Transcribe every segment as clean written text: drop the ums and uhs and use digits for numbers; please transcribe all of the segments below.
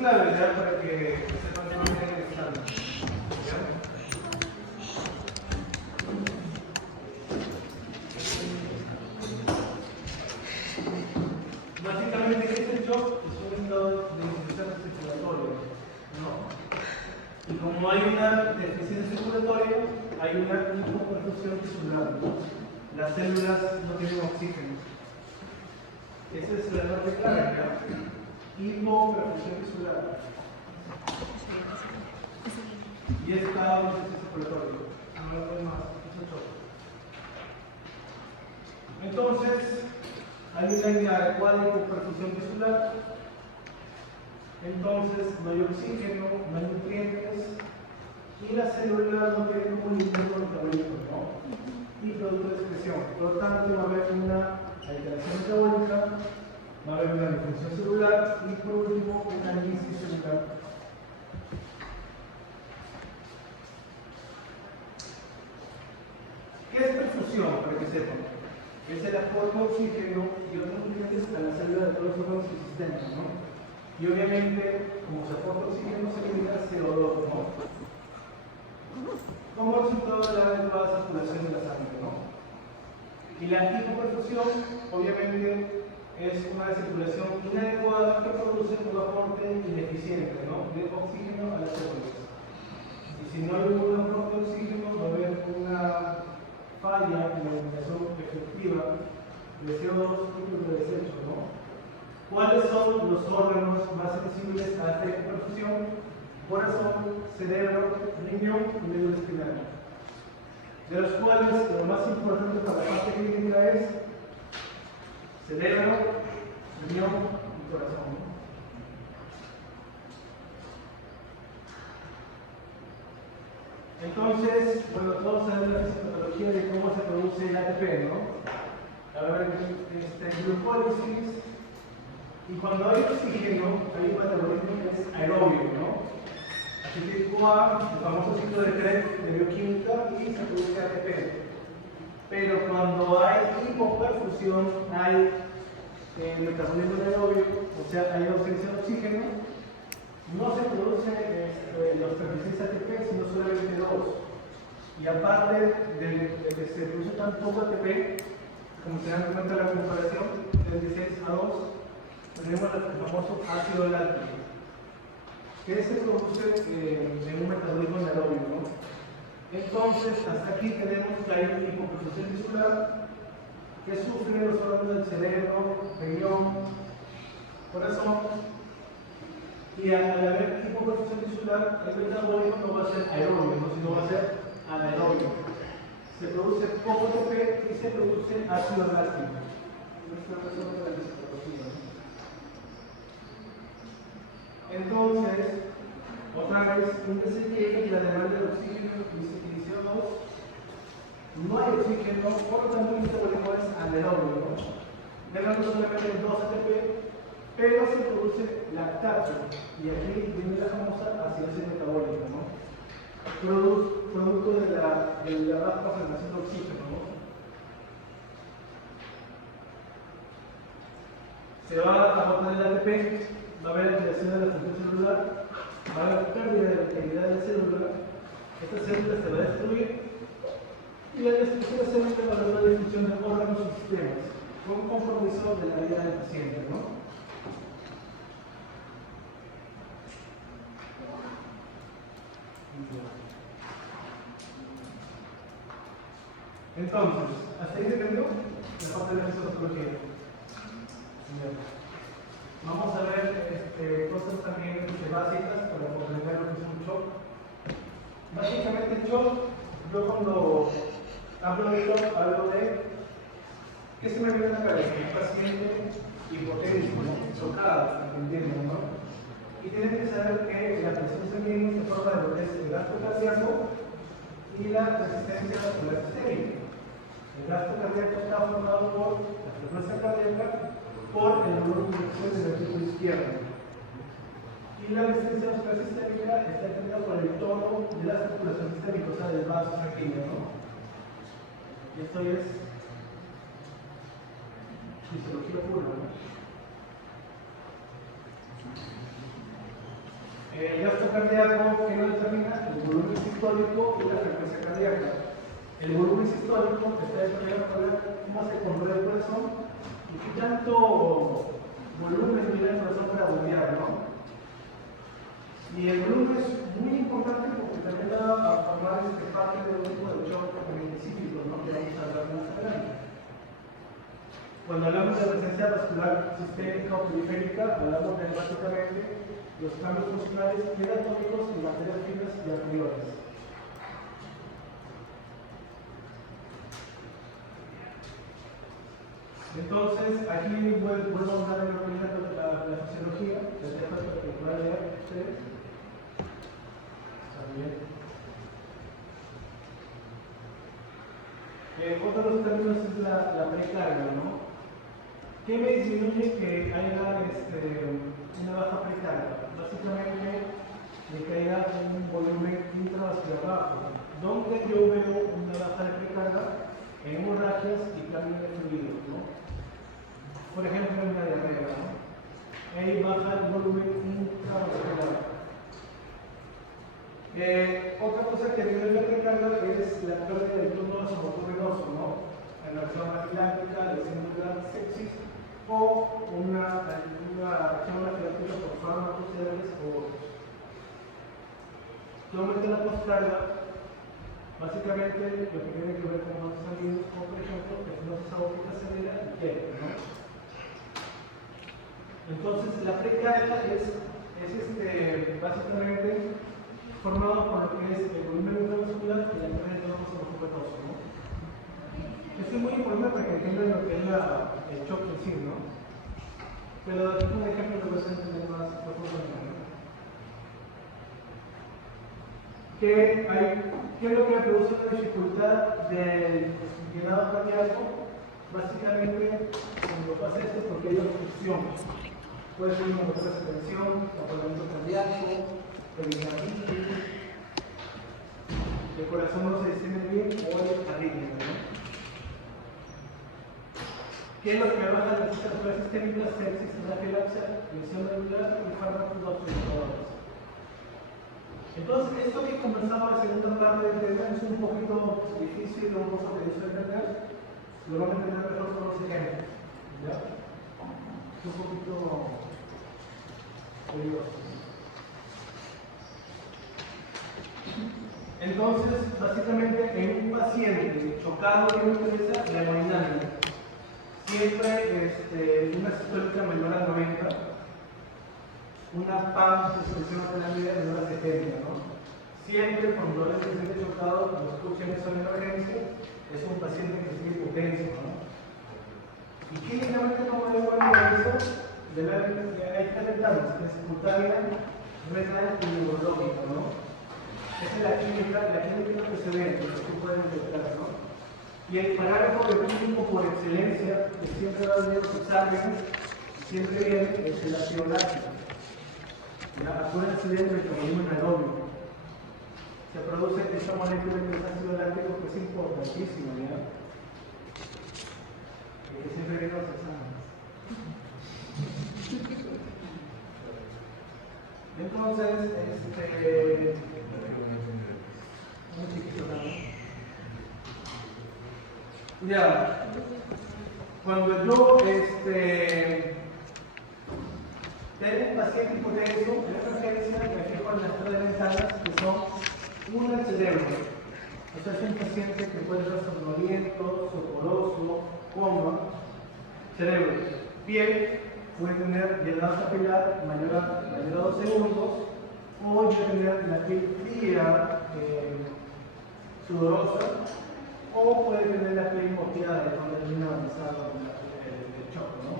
clave ya para que sepan cómo tienen que estar. Básicamente, ¿qué es el shock? Es un estado de insuficiencia circulatoria, ¿no? Y como hay una deficiencia circulatoria, hay una hipoperfusión tisular, ¿no? Las células no tienen oxígeno. Esa es la parte clave, ¿no? Hipoperfusión tisular. Y está en el circulatorio. No lo doy más. Entonces, hay una inadecuada hipoperfusión tisular. Entonces, no hay oxígeno, no hay nutrientes. Y las células no tienen un movimiento metabólico, ¿no? Y producto de excreción. Por lo tanto, va a haber una alteración metabólica, va a haber una disfunción celular y por último una lisis celular. ¿Qué es perfusión? Para que sepan. Es el aporte de oxígeno y otros nutrientes a la célula de todos los órganos y sistemas, ¿no? Y obviamente, como se aporta oxígeno, se elimina CO2, ¿no? Como resultado de la adecuada circulación de la sangre, ¿no? Y la hipoperfusión, obviamente, es una circulación inadecuada que produce un aporte ineficiente, ¿no? De oxígeno a las células. Y si no hay un aporte de oxígeno, va a haber una falla en la eliminación efectiva de CO2 y de desecho, ¿no? ¿Cuáles son los órganos más sensibles a esta hipoperfusión? Corazón, cerebro, riñón y médula espinal. De los cuales lo más importante para la parte clínica es cerebro, riñón y corazón. Entonces, bueno, todos saben la fisiopatología de cómo se produce el ATP, ¿no? A ver, glucólisis. Y cuando hay oxígeno, hay un metabolismo que es aerobio, ¿no? Así que QA, el famoso ciclo de Krebs de bioquímica, y se produce ATP. Pero cuando hay hipoperfusión, hay metabolismo aerobio, o sea, hay ausencia de oxígeno, no se produce los 36 ATP, sino solamente 2. Y aparte de que se produce tan poco ATP, como se dan cuenta en la comparación, del 16 a 2, tenemos el famoso ácido láctico, que se produce en un metabolismo anaerobio, ¿no? Entonces, hasta aquí tenemos que hay una hipoperfusión tisular que sufre los órganos del cerebro, riñón, corazón, y al haber hipoperfusión tisular, el metabolismo no va a ser aerobio, ¿no? Sino va a ser anaerobio. Se produce poco ATP y se produce ácido láctico. Entonces, otra vez, un desequilibrio y la demanda de oxígeno y CO2. No hay oxígeno, por lo tanto el metabolismo es anaerobio, ¿no? Dejando solamente 2 ATP, pero se produce lactato, y aquí viene la famosa acidosis metabólica, ¿no? Producto de la baja concentración de oxígeno, ¿no? Se va a botar el ATP, va a haber alteración de la función celular, va a haber pérdida de la integridad de la célula, esta célula se va a destruir, y la destrucción de la célula va a haber una disfunción de órganos y sistemas, con compromiso de la vida del paciente, ¿no? Entonces, ¿hasta ahí se entendió? La parte de la fisiopatología. Vamos a ver cosas también básicas para comprender lo que es un shock. Básicamente el shock, yo cuando hablo de shock, hablo de ¿qué se me viene a la cabeza? Un paciente hipotético, ¿no? Chocado, entendiendo, ¿no? Y tienen que saber que la presión sanguínea se forma de lo que es el gasto cardíaco y la resistencia vascular sistémica. El gasto cardíaco está formado por la frecuencia cardíaca por el número de conexiones del ventrículo izquierdo. Y la resistencia vascular sistémica está determinada por el tono de la circulación sistémica, o sea, del vaso sanguíneo, ¿no? Y esto es fisiología pura, ¿no? cardíaco que lo determina el volumen sistólico y la frecuencia cardíaca. El volumen sistólico está determinado por ver cómo se controla el corazón y qué tanto volumen tiene el corazón para bombear, ¿no? Y el volumen es muy importante porque también va a formar parte de un tipo de shock específico, ¿no? Que vamos a hablar más adelante. Cuando hablamos de resistencia vascular sistémica o periférica, hablamos de básicamente los cambios funcionales anatómicos en materias finas y anteriores. Entonces, aquí vuelvo a hablar de lo que es la fisiología, les dejo para que puedan leer ustedes. Otro de los términos es la precarga, ¿no? ¿Qué me disminuye que haya una baja precarga? Básicamente, de que haya un volumen intravascular bajo. ¿Dónde yo veo una baja de precarga? En hemorragias y cambio de fluidos, ¿no? Por ejemplo, en la diarrea, ¿no? Ahí baja el volumen intravascular. Otra cosa que debe la precarga es la pérdida del tono vasomotor, ¿no? En la reacción anafiláctica, el síndrome de la sepsis o una reacción anafiláctica por fármacos cerebrales o otros. ¿Qué aumenta la postcarga? Básicamente lo que tiene que ver con vasos sanguíneos, como por ejemplo estenosis aórtica severa y quiebre, ¿no? Entonces la precarga es básicamente formado por lo que es el volumen intravascular y la pérdida de tono vasomotor, ¿no? Esto es muy importante para que entiendan lo que es el shock en sí, ¿no? Pero aquí un ejemplo lo vas a entender más profundamente, ¿no? ¿Qué es lo que produce la dificultad del llenado cardíaco? Básicamente, cuando pasa esto, porque hay obstrucción. Puede ser una hipertensión, apagamiento cardíaco, pericarditis, el corazón no se desciende bien o hay arritmia, ¿no? ¿Qué es lo que baja la temperatura sistémica? Sepsis, anafilaxia, lesión medular y fármacos vasodilatadores. Entonces, esto que conversaba en la segunda parte del tema es un poquito difícil, lo vamos a entender. Lo vamos a entender mejor con los ejemplos. ¿Ya? Es un poquito curioso. Entonces, básicamente, en un paciente chocado que me interesa, la hemodinamia. Siempre una sistólica menor a 90, una PAM, suspensión adrenalina menor a 70, ¿no? Siempre cuando el paciente chocado, cuando escuchen eso en emergencia, es un paciente que tiene hipotensión, ¿no? Y clínicamente, como le voy a eso, hay tres ventanas, que es simultánea, renal y neurológica, ¿no? Esa es la clínica que se ve, lo que pueden detectar, ¿no? Y el parágrafo de clínico por excelencia, que siempre va a venir los exámenes, siempre viene, es el ácido láctico. Acuérdense bien del metabolismo anaeróbico. Se produce esta molécula que es ácido láctico, que es importantísima, ¿ya? Que siempre viene los exámenes. Entonces, muy chiquito también. Ya, cuando yo tengo un paciente hipotenso, en esta emergencia me fijo en las tres ventanas que son una el cerebro. O sea, es un paciente que puede ser somnoliento, soporoso, coma. Cerebro. Piel puede tener llenado capilar mayor a 2 segundos o ya tener la piel fría, sudorosa, o puede tener la piel moteada de cuando termina avanzado el shock, ¿no?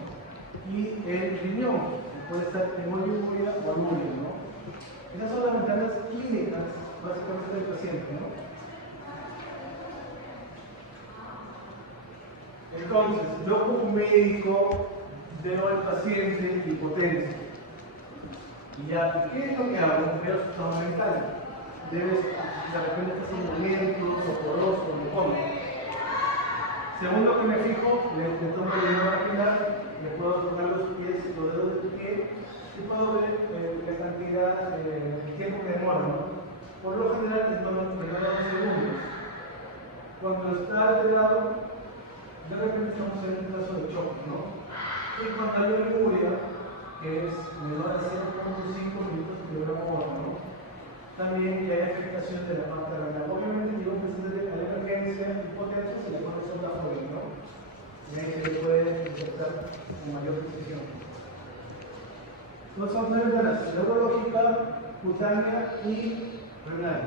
Y el riñón puede estar hemoliuria o anuria, ¿no? Esas son las ventanas clínicas, básicamente, del paciente, ¿no? Entonces, yo como médico veo al paciente hipotenso. Y ya, ¿qué es lo que hago? Veo su estado mental. Debes, de repente, estar somnoliento, soporoso, incómodo. Según lo que me fijo, le tomo el dedo capilar, le puedo tocar los pies, los dedos del pie, y puedo sobre la cantidad, el tiempo que demora, ¿no? Por lo general es menor a 2 segundos. Cuando está alterado, de repente estamos en un caso de shock, ¿no? Y cuando hay una memoria, que es menor a 0.5 minutos por kilogramo hora, ¿no? También hay afectación de la parte renal. Obviamente, digo que si hay emergencia, hipotencia, se le conoce la fobia, ¿no? Y ahí se le puede detectar con mayor precisión. Entonces, son 3 venas: neurológica, cutánea y renal.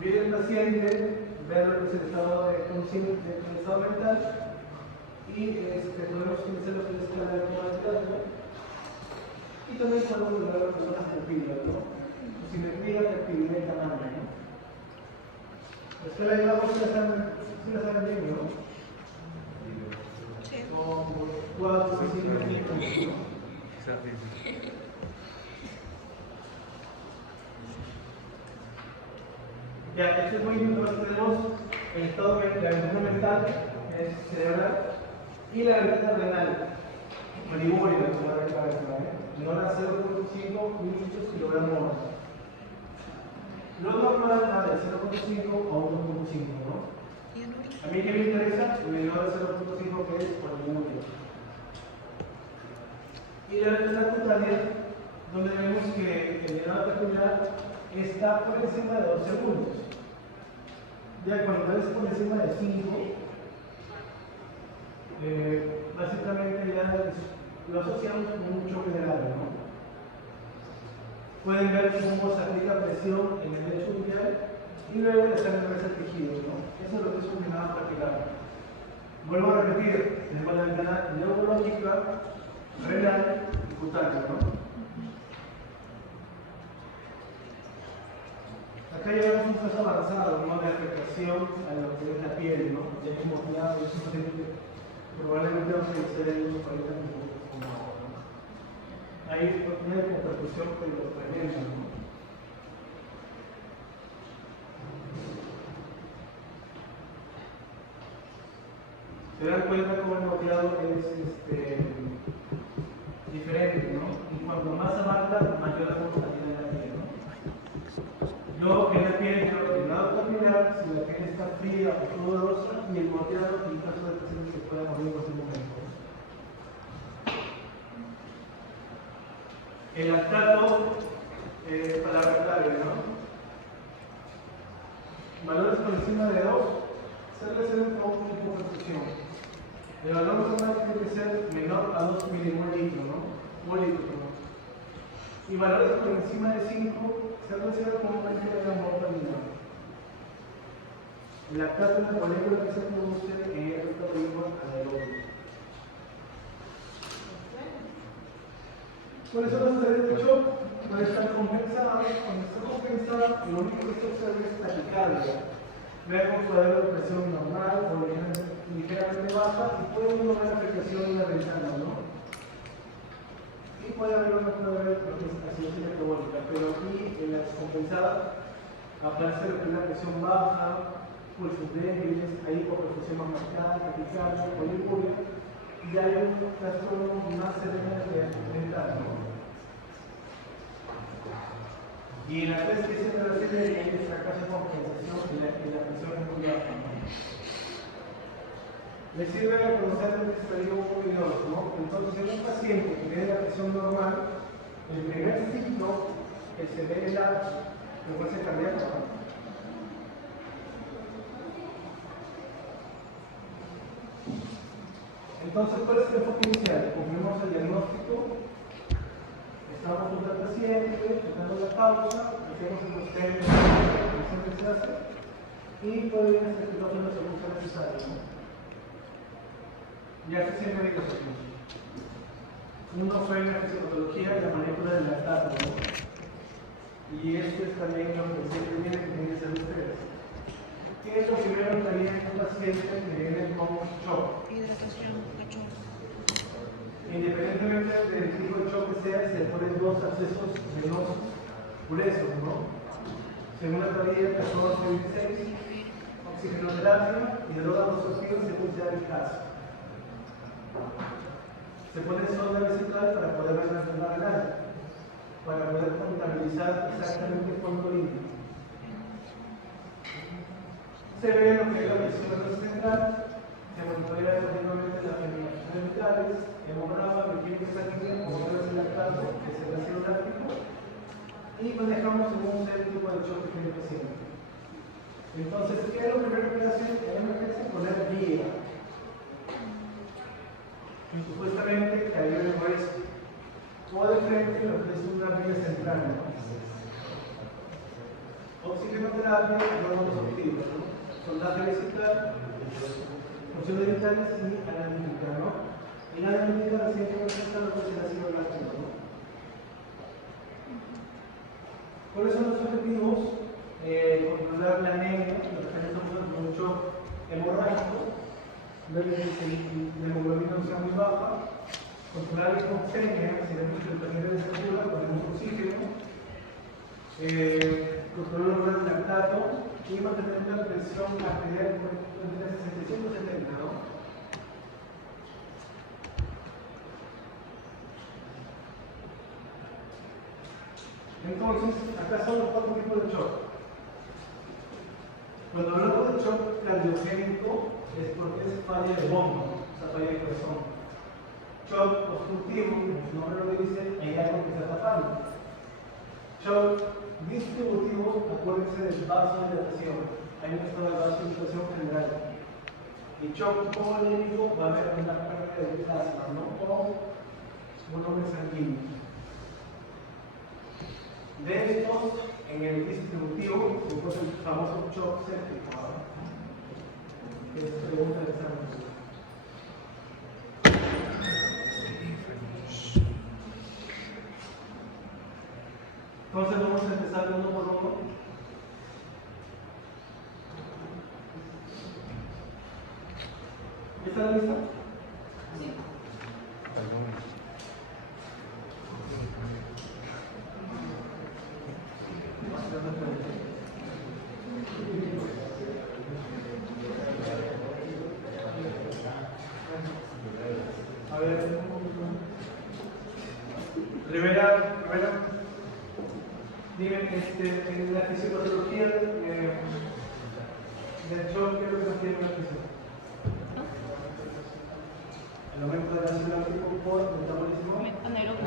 Viene el paciente, ve lo que es el estado de conciencia, el estado mental, y podemos utilizar lo que es la escala de comandante, y también podemos lograr lo que son las pupilas, ¿no? Simetría, actividad y tamaño, ¿no? La escala de la voz sí la saben bien, ¿no? Con 4, 5, 5, ¿no? Ya, esto es muy importante. Tenemos el estado de la ventana mental, que es cerebral, y la ventana renal, olivórica, como la cabeza, no la 0.5 minutos kilogramo hora. Lo normal va de 0.5 a 1.5, ¿no? A mí que me interesa, menor a 0.5, que es olivórica. Y la ventana cutánea, donde vemos que el llenado articular está por encima de 2 segundos. Ya cuando es por encima de 5, básicamente ya lo asociamos con un choque de área, ¿no? Pueden ver cómo se aplica presión en el lecho ureal y luego le salen el tejido, ¿no? Eso es lo que es un llenado capilar. Vuelvo a repetir, tenemos la ventana neurológica, renal y cutánea, ¿no? Acá llevamos un caso avanzado, ¿no? De afectación a lo que es la piel, ¿no? Ya hemos hablado de eso, probablemente vamos a utilizar en unos 40 minutos como ahora, ¿no? Ahí tiene repercusión con los fragmentos, ¿no? Se dan cuenta cómo el moteado es diferente, ¿no? Y cuanto más abarca, mayor la conformación de la piel, ¿no? Yo en la piel, el lado capilar, si la piel está fría o sudorosa, y el moteado en caso de pacientes que puedan morir en cualquier momento. El lactato, palabra clave, ¿no? Valores por encima de 2, se debe hacer un poco de hipoperfusión. El valor normal tiene que ser menor a 2 milimolitros, ¿no? Molitros, ¿no? Y valores por encima de 5, se relaciona con una cantidad de amor terminal. El lactato es la molécula que se produce en el metabolismo anaeróbico. Por eso los estados de shock pueden estar compensados. Cuando está compensado, lo único que se observa es taquicardia. Luego puede haber presión normal o ligeramente baja y puede haber afectación de la ventana, ¿no? Y puede haber una acidosis metabólica, pero aquí en la descompensada aparece lo que es la presión baja, pulsos débiles, hay hipoperfusión más marcada, taquicardia, poliuria, y hay un trastorno más severo de mental, ¿no? Y en la vez que se relaciona hay que sacar esa compensación y la presión es muy baja, ¿no? Le sirve a conocer lo que se digo 1 y 2, ¿no? Entonces, en un paciente que tiene la presión normal, el primer signo que se ve es la frecuencia cardíaca, ¿no? Entonces, ¿cuál es el enfoque inicial? Confirmamos el diagnóstico, estamos junto al paciente, tratando la causa, hacemos los test que siempre se hace, y puede ir a este quirófano según sea necesario, ¿no? Y hace siempre hay dos equipos. Uno fue en la fisiopatología y la molécula del lactato, ¿no? Y esto es también lo que siempre viene que tienen que ser ustedes. ¿Qué es lo primero que viene en un paciente que viene con shock? Hidratación, cachorro. Independientemente del tipo de shock que sea, se ponen 2 accesos venosos gruesos, ¿no? Según la teoría 14-26, oxigenoterapia y drogas vasoactivas según sea el caso. Se pone sonda vesical para poder ver la enfermedad renal, para poder contabilizar exactamente cuánto limpia. Se ve lo que es la presión venosa central, se monitorea continuamente las germinaciones genitales, hemograma, bioquímica sanguínea, modelos de lactato, que es el ácido láctico, y manejamos según el tipo de choque que tiene el paciente. Entonces, ¿qué es lo primero que hace? En emergencia poner guía. Y supuestamente cayó el hueso. O de frente lo que es una vía central, ¿no? Oxigenoterapia, los objetivos, ¿no? Sondaje vesical, función de vitales y analítica, ¿no? Y la analítica recientemente está lo que es el ácido láctico, ¿no? ¿Cuáles son los objetivos? Controlar la anemia, los que tenemos mucho hemorrágico, ver que la hemoglobina no sea muy baja, controlar la hipoxemia, si vemos que el paciente desatura, ponemos oxígeno, controlar el lactato y mantener la presión arterial entre 65 y 70, ¿no? Entonces, acá son los 4 tipos de shock. Cuando hablamos de shock cardiogénico es porque es falla de bomba, o sea, falla de corazón. Shock obstructivo, como su nombre lo dice, hay algo que está tapando. Shock distributivo, acuérdense del vasodilatación. Hay un estado de vasodilatación general. Y shock hipovolémico va a haber una pérdida de plasma, ¿no? O volumen sanguíneo. De estos, en el distributivo, se encuentra el famoso shock séptico, ¿no? Que es pregunta de examen. Entonces vamos a empezar uno por uno. ¿Está lista? Sí. A ver. Rivera. Dime, en la fisiopatología del shock, ¿qué es lo que nos tiene la fisiopatología? El aumento de la ácido láctico por metabolismo anaeróbico.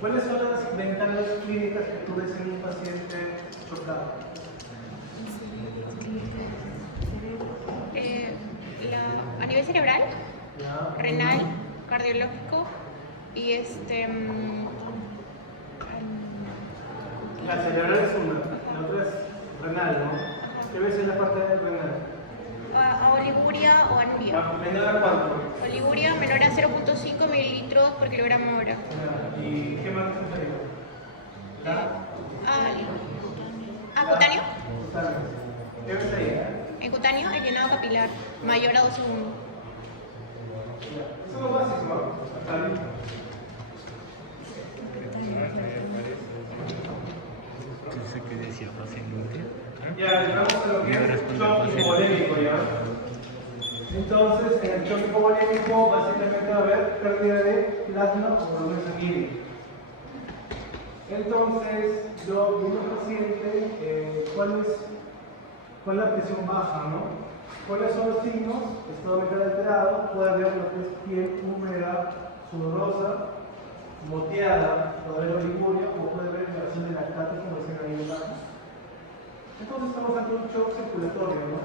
¿Cuáles son las ventanas clínicas que tú ves en un paciente chocado? A nivel cerebral, renal, cardiológico y La cerebral es una, la otra es renal, ¿no? ¿Qué ves en la parte renal? a oliguria o anuria. ¿Menor a cuánto? Oliguria menor a 0.5 mililitros por kilogramo hora. ¿Y qué más es ahí? Cutáneo. ¿Qué ves ahí? En cutáneo, el llenado capilar, mayor a 2 segundos. Eso es lo básico, ¿no? No sé qué decía fase nutria. Ya, llegamos a lo que es shock hipovolémico, ¿ya? Entonces, en el shock hipovolémico básicamente va a haber pérdida de plasma o volumen sanguíneo. Entonces, yo vi un paciente, ¿cuál es la presión baja, no? ¿Cuáles son los signos? Estado mental alterado, puede haber lo que es piel húmeda, sudorosa, moteada, puede haber oliguria o puede haber elevación de lactato, como dicen ahí abajo. Entonces estamos ante un shock circulatorio, ¿no?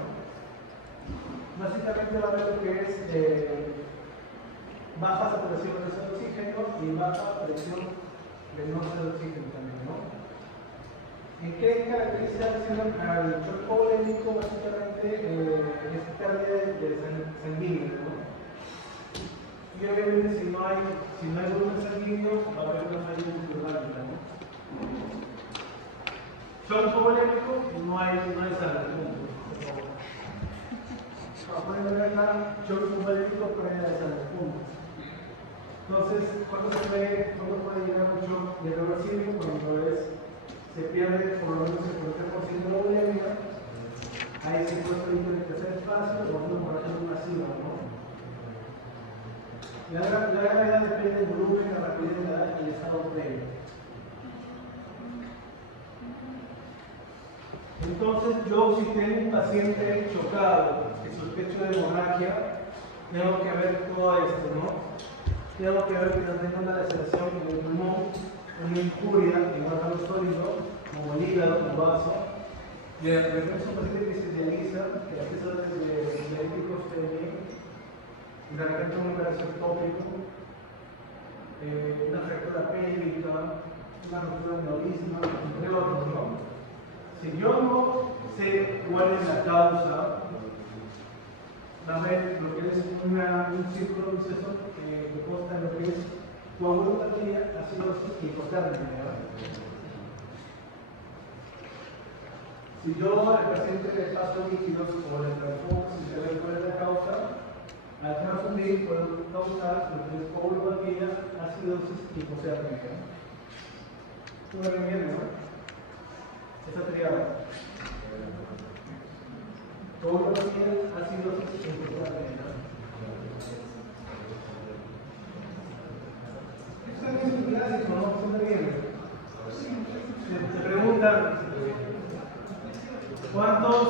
Básicamente va a haber lo que es baja saturación venosa de oxígeno y baja presión venosa de oxígeno también, ¿no? ¿En qué caracteriza al shock hipovolémico? Básicamente es pérdida de sanguíneo, ¿no? Y obviamente si no hay volumen sanguíneo va a haber una falla muscular, ¿no? shock hipovolémico, no hay sangre. Pueden ver acá, shock hipovolémico, pérdida de sangre. Punto. Entonces, ¿cuándo puede llegar un shock irreversible? Cuando se pierde por lo menos el 40% de la volemia, ahí se puede pedir el tercer espacio o una hemorragia masiva, ¿no? La gravedad depende del volumen, la rapidez de la edad y el estado previo. Entonces, yo si tengo un paciente chocado que sospecho de hemorragia, tengo que ver todo esto, ¿no? Tengo que ver que no tenga una laceración en el pulmón, una injuria en órgano sólido, como el hígado, como vaso. Y de repente es un paciente que se dializa, que hace eso desde dialíticos y de repente una operación tópico, una fractura pélvica, una ruptura de aneurisma, entre otros, ¿no? Si yo no sé cuál es la causa, va a ver lo que es un círculo vicioso que consta lo que es coagulopatía, acidosis y hipotermia. Si yo al paciente le paso líquidos o le transfundo sin saber cuál es la causa, al transfundir puedo causar lo que es coagulopatía, acidosis y hipotermia. ¿Tú me entiendes, no? Esa triada. Coagulopatía, acidosis y hipotermia. Esto es un clásico, ¿no? Siempre viene. Te preguntan cuántos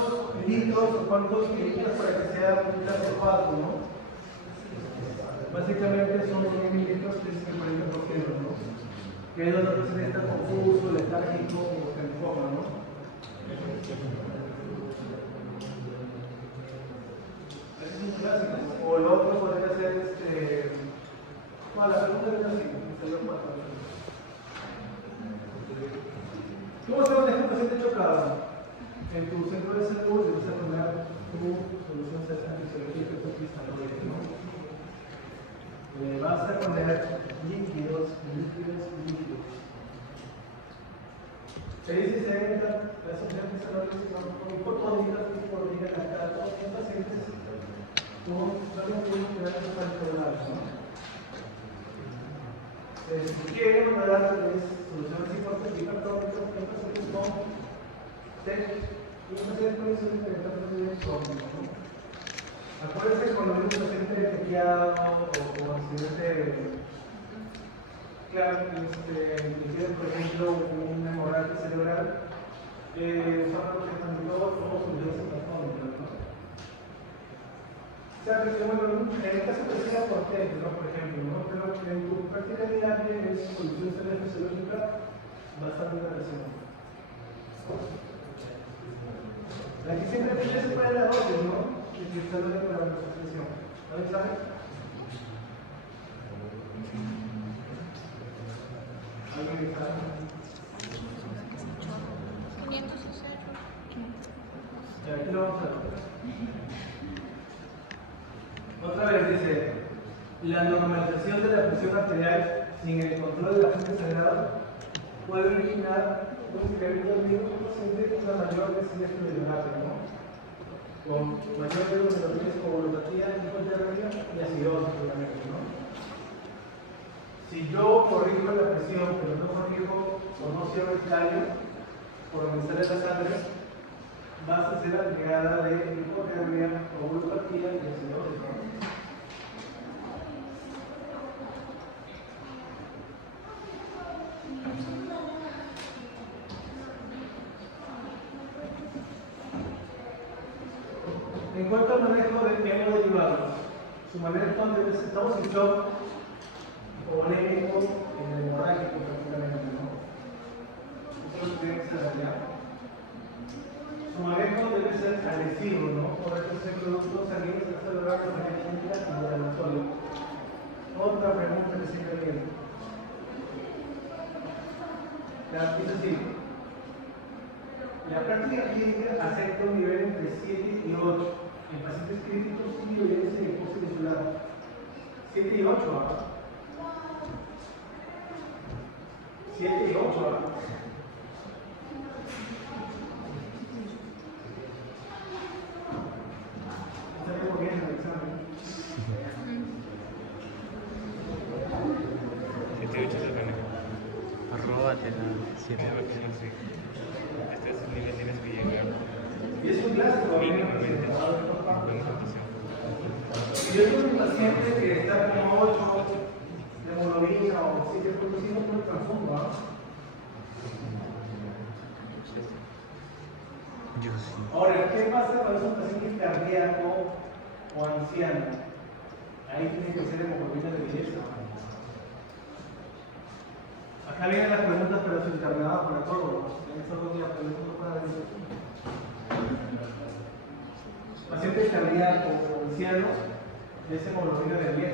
litros o cuántos mililitros para que sea un clase 4, ¿no? Básicamente son 100 mililitros, que es el 40%, ¿no? Que es donde el paciente está confuso, letárgico o se enfoca, ¿no? Ese es un clásico. O el otro podría ser bueno, la pregunta es así, ¿cómo se maneja un paciente chocado? En tu centro de salud debes poner tu solución de fisiología que tú quieres, ¿no? Vas a poner líquidos. Se dice se entra las opciones salariales con hipotonitas, hipotonitas, todos los pacientes solamente tienen que dar eso para controlar, ¿no? Si quieren dar soluciones hipertónicas, entonces con TEC y entonces puede ser interesante con acuérdense cuando hay un paciente tequeado o accidente, claro, tiene por ejemplo una hemorragia cerebral, son los que están todos soluciones hipertónicas, ¿no? O sea, que bueno, en el caso que sea por TEC, ¿no? Por ejemplo, ¿no? Pero en tu práctica diaria es solución fisiológica basada en la relación. La que siempre se puede dar dosis, ¿no? Y que está dando para la asociación. ¿Alguien sabe? ¿Alguien sabe? 560. Ya, aquí lo vamos a ver. Otra vez dice, la normalización de la presión arterial sin el control de la fuente sagrada puede originar un incremento del paciente con la mayor necesidad de hidrático, ¿no? Con mayor riesgo de lo que es coagulopatía, hipotermia y acidosis, obviamente, ¿no? Si yo corrijo la presión, pero no corrijo o no cierro el tallo por donde sale la sangre, vas a hacer la llegada de hipotermia, coagulopatía y acidosis, ¿no? En cuanto al manejo de hemoderivados, su manejo donde estamos en shock hipovolémico y hemorrágico prácticamente, ¿no? Eso es lo que tiene que ser allá. Su manejo debe ser agresivo, ¿no? Por eso ese producto sanguíneo hasta lograr la mayoría y la hematología. Otra pregunta que siempre viene. Es así. La práctica clínica acepta un nivel entre 7 y 8. En pacientes críticos y violencia y post-insular. 7 y 8, ¿ah? 7 y 8, ¿ah? 7 máximo, sí. Este es el nivel tienes que llegar Y es un clásico. mínimamente en buena condición. Y yo tengo un paciente que está como 8 de hemoglobina o 7.5 por el transfundo, ¿no? Yo sí. Ahora, ¿qué pasa cuando es un paciente cardíaco o anciano? Ahí tiene que ser hemoglobina de 10. Acá vienen las preguntas, pero se encarnadas para todos. Solo voy a preguntar para decir. Paciente cardíaco o anciano es hemoglobina de 10.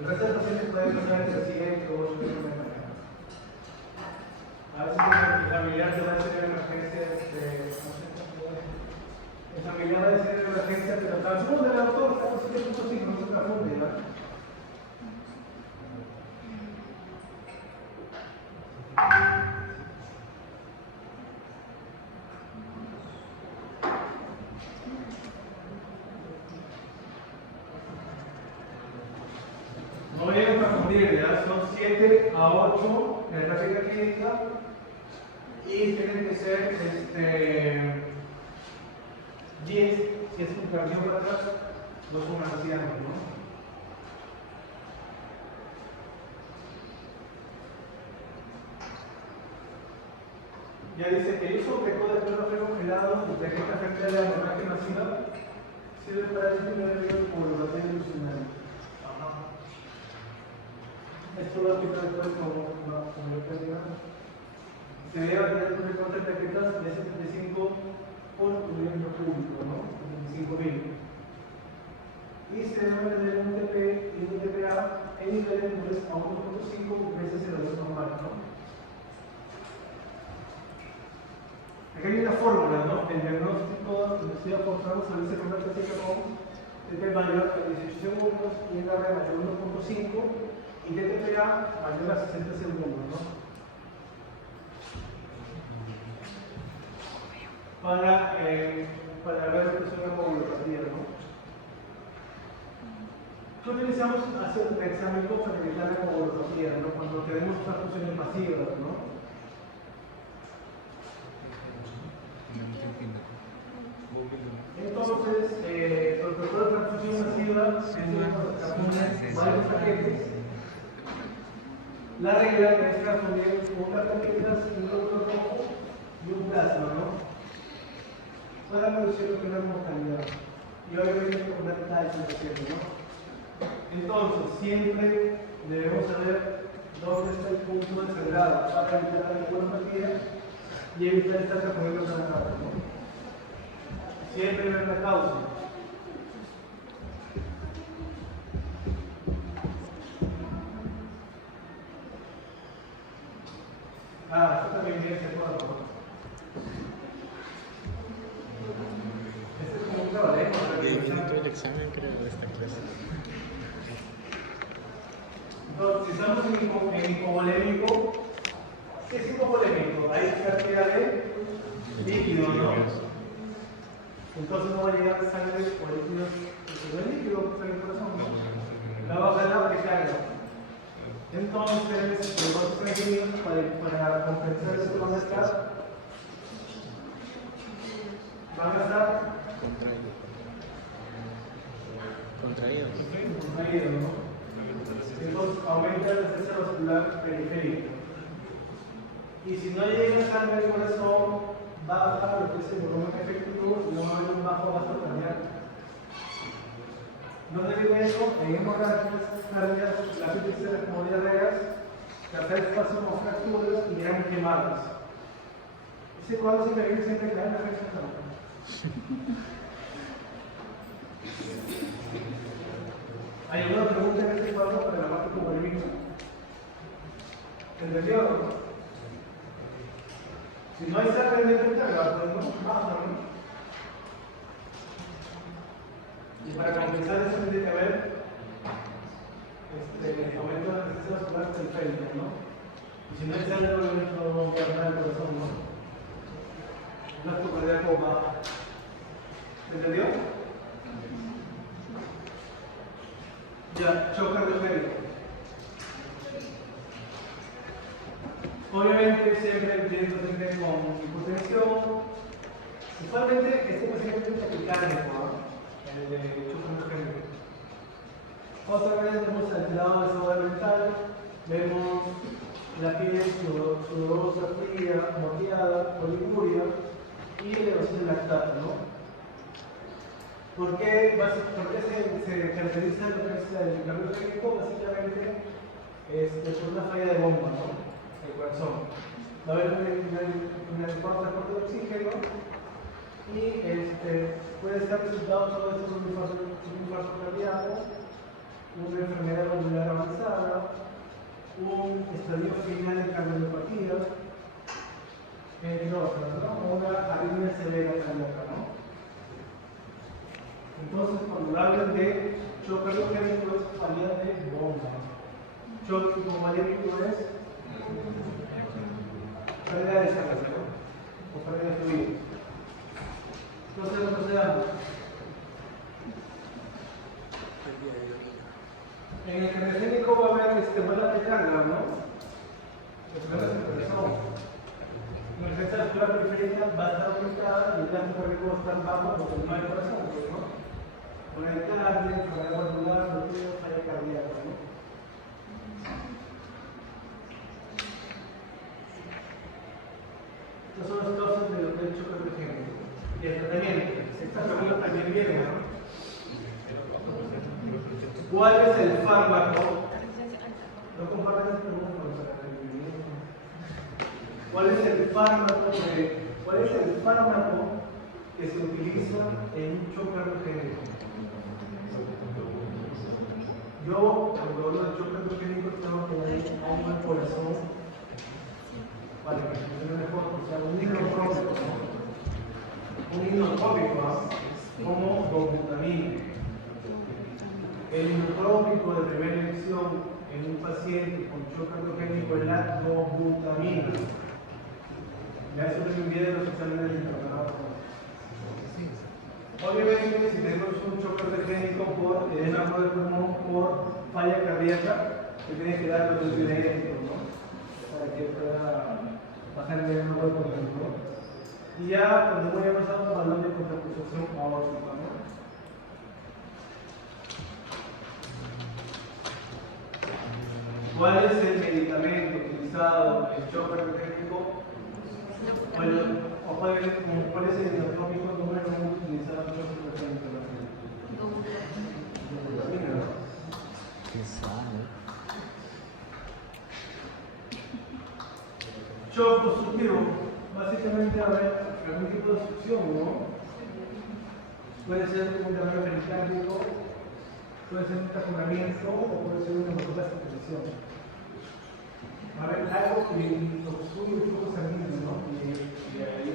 El resto de los pacientes pueden pasar entre 7 o 8 kilómetros. A veces el familiar se va a hacer emergencias el familiar va a decir emergencia, pero transfunde el autor, está por 7.5, no se transfunde, ¿verdad? No voy a confundir, ¿ya? Son 7 a 8 en la práctica clínica y tienen que ser 10 si es un cardiópata, no son ancianos, ¿no? Ya dice que el uso precoz de perro congelado y tarjeta frente a la hemorragia masiva sirve para disminuir el riesgo por los batallas ilusionarios. Esto lo aplica después como yo te digo. Se debe tener un recorte de tarjetas de 75 por gobierno público, ¿no? 75.000. Y se debe tener un TP y un TPA en niveles menores a 1.5 veces el valor normal, ¿no? Acá hay una fórmula, ¿no? El diagnóstico de necesidad forzada se convierte así como TP mayor a 18 segundos y en la red mayor a 1.5 y TPA mayor a 60 segundos, ¿no? Para la reducción de hemoglobina, ¿no? ¿Qué utilizamos hacer un examen para evitar la hemoglobina, ¿no? Cuando tenemos transfusiones masivas, ¿no? Entonces, el protocolo de transfusión masiva es varios paquetes. La regla es transfundir un plaquetas, un glóbulo rojo y un plasma, ¿no? Para reducir lo que es la mortalidad. Y obviamente con la talla de paciente, ¿no? Entonces, siempre debemos saber dónde está el punto de sangrado para evitar la hemoglobina y evitar estar transfundiendo tan rápido, ¿no? Siempre ver la causa. Esto también viene de acuerdo. Este es como un trabajo. Viene todo el examen, creo, de esta clase. Entonces, si estamos en hipovolémico, ¿qué es hipovolémico? Hay cantidad de líquido, ¿no? Entonces no va a llegar sangre o líquidos, no es líquido, sangre del corazón, ¿no? La baja la precarga. Entonces, los vasos sanguíneos para compensar eso van a estar Contraídos. Contraídos, ¿no? Entonces aumenta la defensa vascular periférica. Y si no llega sangre al corazón, baja lo que es el volumen efectivo y no va a haber un bajo gasto cardíaco. ¿Dónde viene eso? En hemorragias cardíacas, las últimas como diarreas, tercer espacio con fracturas y eran quemadas. Ese cuadro se me viene siempre cae en la reacción. ¿Hay alguna pregunta en este cuadro para la parte hipovolémica? ¿Entendió? Si no hay sangre de precarga, pues no baja, ¿no? Y para compensar eso tiene que haber aumento de la resistencia vascular periférica, ¿no? Y si no hay sangre, obviamente no vamos a quedar el corazón, ¿no? Un gasto cardíaco baja. ¿Entendió? Ya, shock cardiogénico. Obviamente siempre viendo siempre con hipotensión. Usualmente este paciente es epicárdico, ¿no? El de choque endogénico. Otra vez vemos al lado del sabor mental, vemos la piel sudorosa, fría, moteada, oliguria y elevación del lactato, ¿no? ¿Por qué se caracteriza lo que es el cambio técnico? Básicamente por una falla de bomba, ¿no? El corazón. Va a haber un adecuado transporte de oxígeno y puede estar resultado todo esto de un infarto cardíaco, una enfermedad valvular avanzada, un estadio final de cardiopatía, entre otras, ¿no? Una arritmia severa cardíaca, ¿no? Entonces, cuando hablan de shock cardiogénico es falla de bomba. Shock hipovolémico es pérdida de sangre, ¿no? O pérdida de fluido. Entonces, procedamos. En el cardiogénico va a haber bolas de carga, ¿no? El problema es el corazón. La emergencia vascular periférica va a estar aumentada y el gasto cardíaco va a estar bajo porque no hay corazón, ¿no? Bradicardia, enfermedad valvular, bloqueo, falla cardíaca, ¿no? Estas son las causas de lo que es choque cardiogénico. Y el tratamiento. Esta pregunta también viene, ¿no? ¿Cuál es el fármaco? No compartan esta pregunta con la ¿Cuál es el fármaco que se utiliza en un choque cardiogénico? Yo, cuando hablo de choque cardiogénico, tengo que dar algo al corazón para que funcione mejor, o sea, un inotrópico, ¿no? Un inotrópico, como dobutamina. El inotrópico de primera elección en un paciente con choque cardiogénico es la dobutamina. Ya eso lo envié de los exámenes de internado. Obviamente, si tenemos un choque cardiogénico por edema del pulmón por falla cardíaca, se tiene que dar los antidiuréticos, ¿no? Para que pueda bajar el edema del pulmón, ¿no? Y ya cuando voy a pasar un balón de contrapulsación aórtica, ¿no? ¿Cuál es el medicamento utilizado en el choque cardiogénico? ¿Cuál es el inotrópico número 1 utilizado en el choque cardiogénico? Shock constructivo, básicamente va a haber algún tipo de obstrucción, ¿no? Puede ser un daño pericárdico, puede ser un taponamiento o puede ser una hematopasia. A ver, algo que obstruye el flujo sanguíneo, ¿no? Y ahí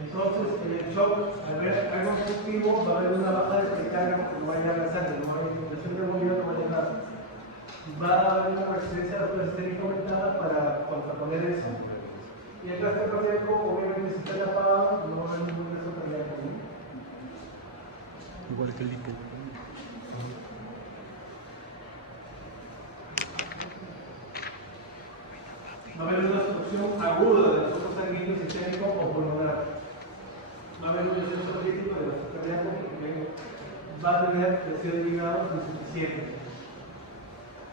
entonces, en el shock, al ver algo obstructivo, va a haber una baja de pericardio que no va a llegar a la sangre, no va a haber infiltración de volumen, no va a llegar. Va a haber una resistencia a la placa sistémica aumentada para contraponer eso. Y el gasto cardíaco, obviamente, si está apagado, no va a haber ningún gasto cardíaco, ¿no? Igual que el lipo. Va a haber una obstrucción aguda del flujo sanguíneo sistémico o pulmonar. Va a haber un descenso crítico del gasto cardíaco porque va a tener presión de hígado insuficiente.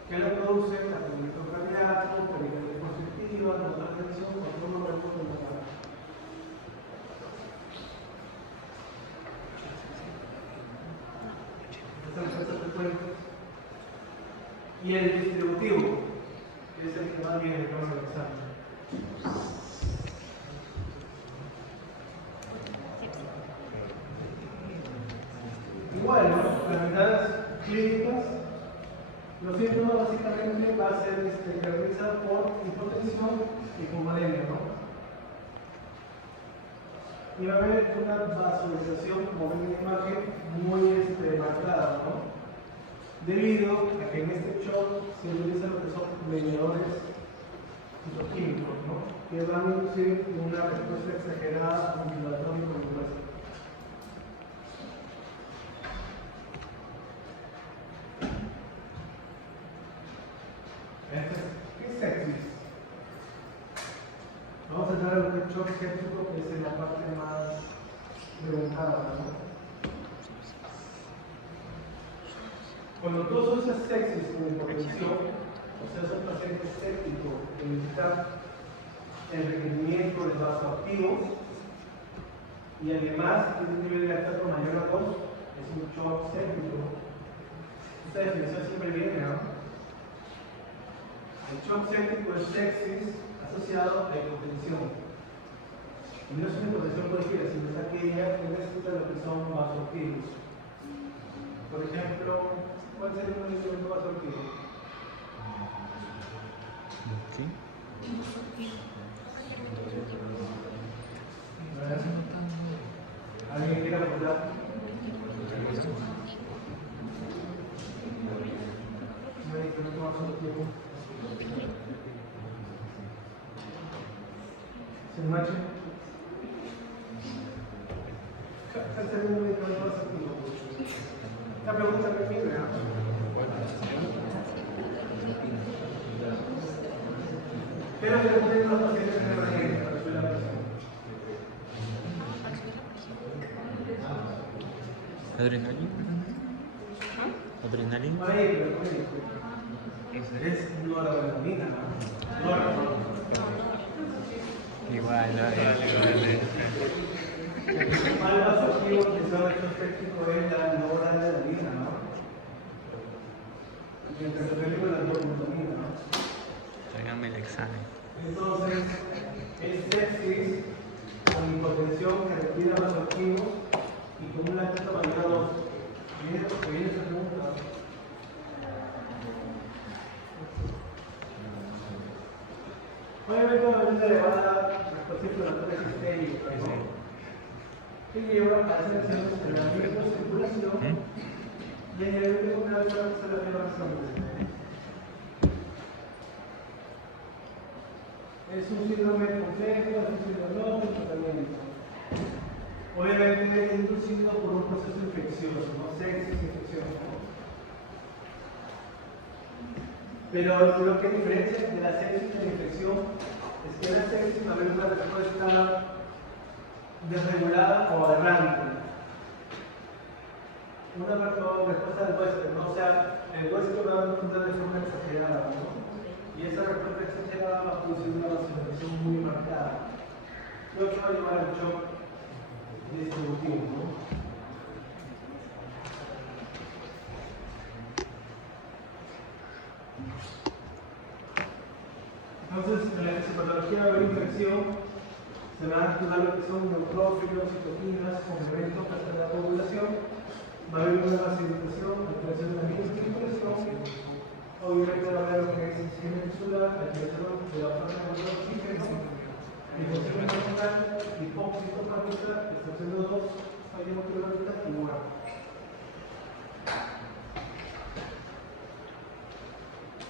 ¿Qué le produce? Atendimiento cardíaco, pericardia constrictiva, hipertensión, control orgánico pulmonar. Y el distributivo, que es el que más bien vamos a examen. Igual, ¿no? Las ventanas clínicas, los síntomas básicamente va a ser caracterizado por hipotensión y hipovolemia, ¿no? Y va a haber una vasodilatación, como ven en la imagen, muy marcada, ¿no? Debido a que en este shock se utilizan lo que son mediadores fitoquímicos, ¿no? Que van a inducir una respuesta exagerada a un inflamatorio con el séptico, que es en la parte más levantada, ¿no? Cuando tú usas sepsis como hipotensión, o sea, es un paciente séptico que necesita el requerimiento de vasoactivos y además tiene un nivel de lactato mayor a 2, es un shock séptico. Esta definición siempre viene, ¿no? El shock séptico es sepsis asociado a hipotensión. Y no es una hipotensión cualquiera, sino es aquella que necesita lo que son vasoactivos. Por ejemplo, ¿cuál sería un medicamento vasoactivo? ¿Sí? ¿Alguien quiere aportar? Medicamento vasoactivo. ¿Se macho? ¿Cuál sería un medicamento vasoactivo? Esta pregunta que me ¿no? Pero que ustedes los pacientes en la región para subir la presión. ¿Adrenalina? ¿Adrenalina? Ahí, pero es noradrenalina, ¿no? Noradrenalina. Igual, El principal vasoactivo que se llama específico es la noradrenalina, ¿no? Mientras el efecto es la dopamina, ¿no? Tráigame el examen. Entonces, es sepsis con hipotensión que requiere vasoactivos y con un lactato mayor a 2. Viene esa pregunta. Obviamente, una pregunta elevada respecto a la torre sistémica, ¿no? Que lleva a hacer acciones en la microcirculación y añadirle una alta aceleración. Es un síndrome complejo, es un síndrome no, un tratamiento. Obviamente es inducido por un proceso infeccioso, ¿no? Sepsis infeccioso. Pero lo que diferencia de la sepsis y la infección es que la sepsis va a haber una respuesta desregulada o aberrante. Una respuesta del huésped, ¿no? O sea, el huésped va a responder de forma exagerada, ¿no? Y esa respuesta exagerada va a producir una vasodilatación muy marcada. Lo que va a llevar al shock distributivo, ¿no? Entonces, en la fisiopatología va a haber infección, se van a activar lo que son neutrófilos, citoquinas, complementos hasta la ovulación, va a haber una vasodilatación, alteración de la microcirculación. Obviamente va a haber lo que es sistema tisular, la activación de la forma de oxígeno, infección intestinal, hipóxito crónica, extracción de O2, falla motorológica y muerte.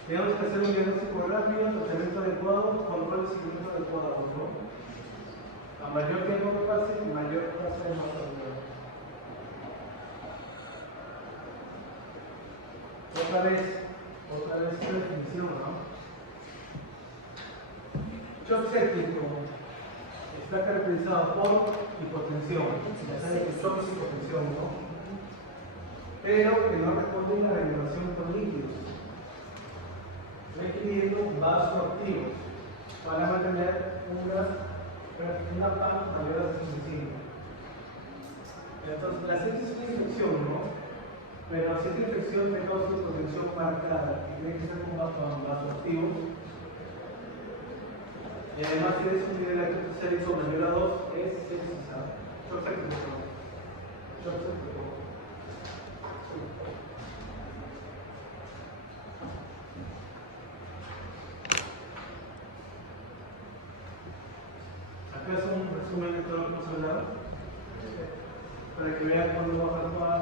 Tenemos que hacer un diagnóstico rápido, tratamiento adecuado, control de seguimiento adecuado, ¿no? A mayor tiempo que pase, mayor tasa de mortalidad. Otra vez esta definición, ¿no? Shock séptico está caracterizado por hipotensión, ya saben que shock es hipotensión, ¿no? Pero que no responde a la liberación con líquidos, requiriendo vasoactivos para mantener una PAM mayor a 65. Entonces, la sepsis es una infección, ¿no? Pero si esta infección te causa una hipotensión marcada, que tiene que ser con vasoactivos, y además si eres un nivel de lactato sérico mayor a 2, es sepsis, ¿sabes? Shock séptico. Shock séptico. Acá es un resumen de todo lo que hemos hablado, para que vean cuándo vamos a actuar,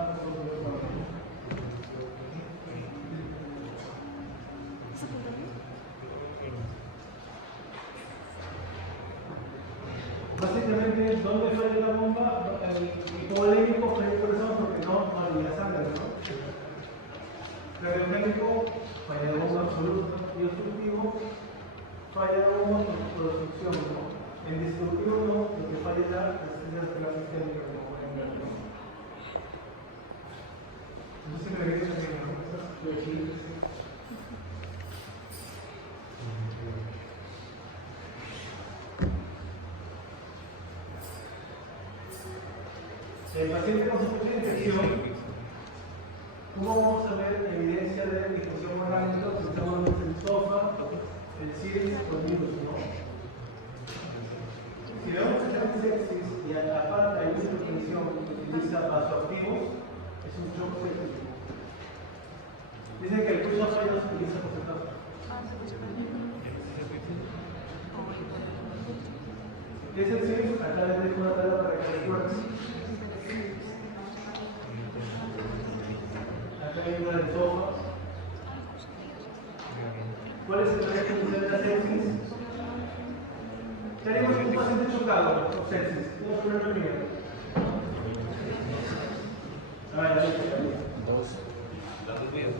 básicamente, ¿dónde falla la bomba? El hipovolémico fue por eso porque no había sangre, ¿no? Radiogénico, falla de bomba absoluta y obstructivo, falla de bomba por obstrucción, ¿no? En distribuido no, lo que falla es la clase sistémica, como pueden ver, ¿no? Entonces me viene también, ¿no? Estas flechitas, ¿sí? El paciente con sospecha de infección, ¿cómo vamos a ver evidencia de difusión orgánica? Utilizamos el SOFA, el CIRS o el virus, ¿no? Si vemos que tenemos sepsis y aparte hay una definición que utiliza vasoactivos, es un shock séptico. Dicen que el curso no se utiliza por cetazo. ¿Qué es el CIRS? Acá les dejo una tabla para que recuerden. Acá hay una de SOFA. ¿Cuál es el régimen de la sepsis? Tenemos un paciente chocado con sepsis. Vamos a ponerlo primero. A ver, Dos. Las dos vías.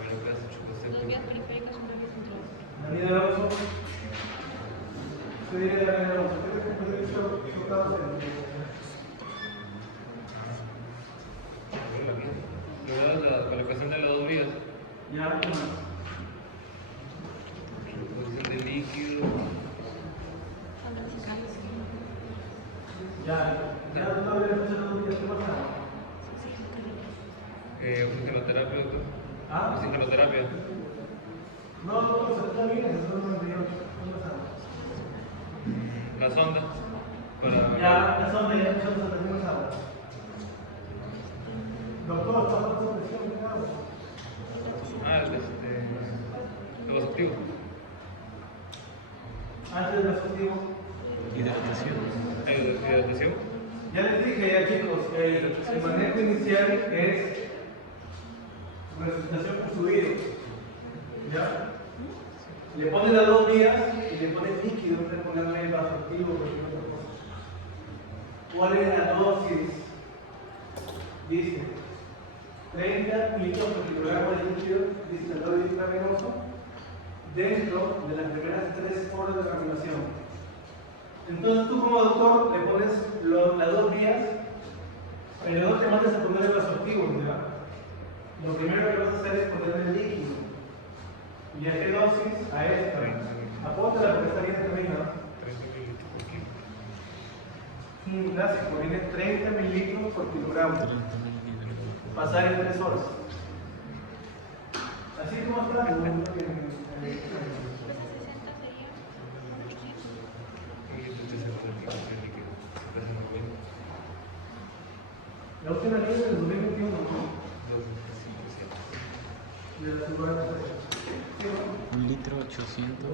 Primero que has hecho con Dos vías periféricas, una vía central. Daniel Alonso. Usted diría Daniel Alonso. ¿Qué es que puede ser chocado en luego la colocación de las dos vías, ya? posición de líquido, Ya todavía le puse los días que pasaron. oxigenoterapia, doctor. ¿Ah? Oxigenoterapia. No, se está bien, eso es 98. ¿Cómo pasamos? La sonda. Para... Ya, la sonda ya nosotros la tenemos ahora. Doctor, está bajo presión, ¿qué hago? el vasoactivo. Antes del vasoactivo. Hidratación. Hidratación. Ya les dije ya chicos, el manejo inicial es resucitación por fluidos. ¿Ya? Le ponen las dos vías y le ponen líquido en vez de ponerle el vasoactivo o cualquier otra cosa. ¿Cuál es la dosis? Dice 30 litros por kilogramo de líquido distillado intravenoso dentro de las primeras 3 horas de regulación. Entonces tú como doctor le pones las dos vías, pero no te mandes a poner el vasoactivo, ¿verdad? Lo primero que vas a hacer es ponerle el líquido. ¿Y a qué dosis? A esta. Apóntala porque está bien determinada. 30 mililitros por kilo. Un clásico, viene 30 mililitros por kilogramo. 30 mililitros. Pasar en 3 horas. Así como está, la última ley del 2021, ¿no? De la seguridad. 1 litro 800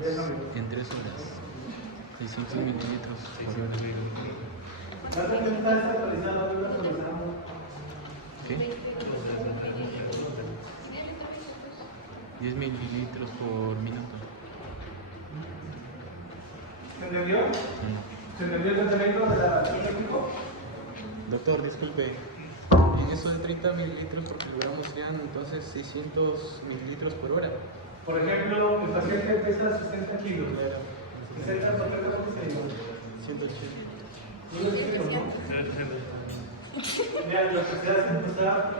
en 3 horas. 600 mililitros por hora. La también está desactualizada, no la actualizamos. ¿Qué? 10 mililitros por minuto. ¿Se entendió? ¿Se entendió el tratamiento de la técnico? Doctor, disculpe. En eso de 30 mililitros por kilogramo serían entonces 600 mililitros por hora. Por ejemplo, el paciente pesa 60 kilos. 60 por 30 por 6. 180. ¿No lo explico, no? Mira, lo que se hace es empezar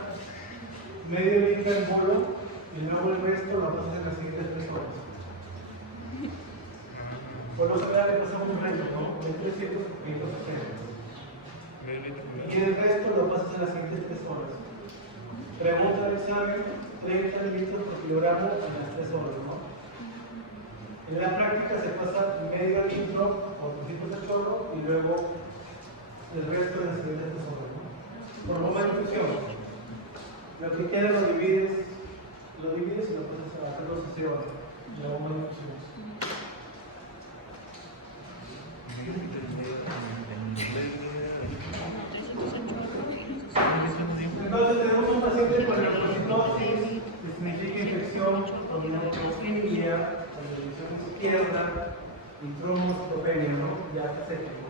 medio litro en bolo y luego el resto lo pasas en las siguientes 3 horas. Por lo general le pasamos un reto, ¿no? De 300 y el resto lo pasas en las siguientes 3 horas. Pregunta del examen, 30 litros por kilogramo en las 3 horas, ¿no? En la práctica se pasa medio litro por tipos de chorro y luego el resto en las siguientes 3 horas, ¿no? Por bomba de infusión. Lo que queda lo divides y lo pasas a hacer los horas. La bomba de infusión. Entonces tenemos un paciente con leucocitosis, que significa infección con una neutropenia, con la división izquierda y trombocitopenia, ¿no? Ya está séptico.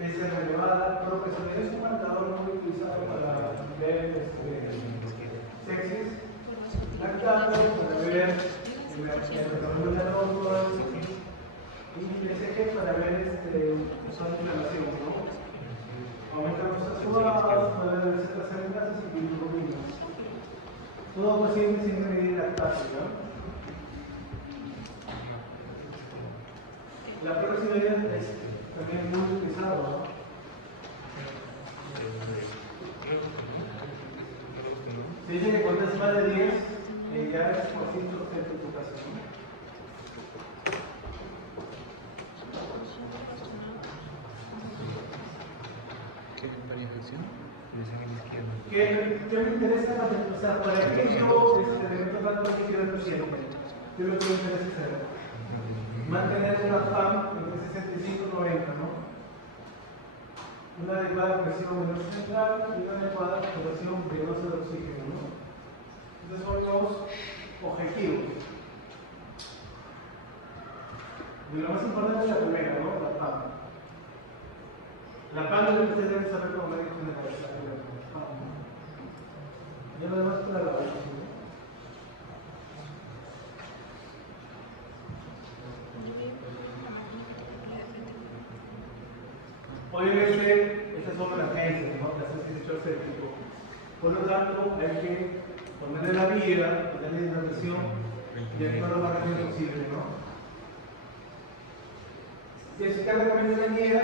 Esa elevada, propensión es un marcador muy utilizado para ver sepsis, lactato, para ver el desarrollo de la y BCG para ver usar inflamación, ¿no? Aumentar los suaves, para ver recetas enlaces y bilirrubinas. Todo paciente siempre medir lactato, ¿no? La próxima es también muy utilizado, ¿no? Se dice que cuando es más de 10, ya es por ciento de tu caso, ¿no? ¿Qué variación? ¿Qué me interesa? O sea, ¿para qué yo me meto tanto que quiero el paciente? ¿Qué es lo que me interesa hacer? Mantener una FAM entre 65 y 90, ¿no? Una adecuada presión venosa central y una adecuada presión venosa de oxígeno, ¿no? Entonces son los objetivos. Y lo más importante es la primera, ¿no? La PAM. La PAM es lo que ustedes deben saber como médicos generales. La PAM. Ya lo demás para la base, ¿no? Obviamente, estas son emergencias, ¿no? Las han hecho ese tipo. Por lo tanto, hay que ponerle la vía, darle la presión y actuar lo más rápido posible, ¿no? Y así que también una guía,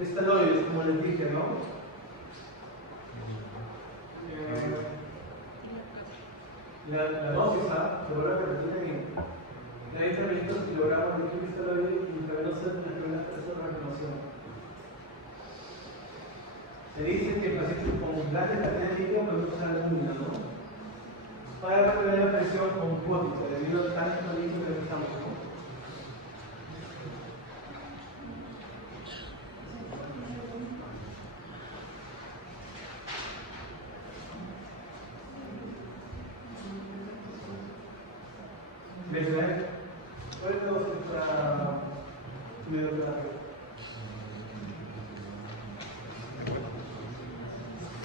estaloides, como les dije, ¿no? La dosis se vuelve a repetir en 30 minutos kilogramos de cristalloide y intravenosa de la primera reanimación. Se dice que pacientes con grandes cantidades de líquido pueden usar alguna, ¿no? Para mantener la presión oncótica debido a tanto líquido que estamos, ¿no? ¿Ves? ¿Cuál es la dosis para medioterapia?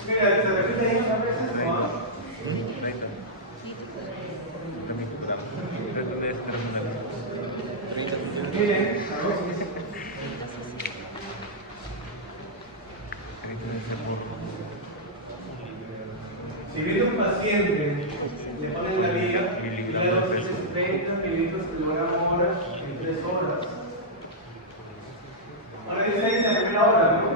Mira, se repite ahí una vez, ¿no? Miren, si viene un paciente, le ponen la vía y la dosis es 30 mililitros por kilogramo hora en 3 horas. Ahora dice ahí la primera hora, ¿no?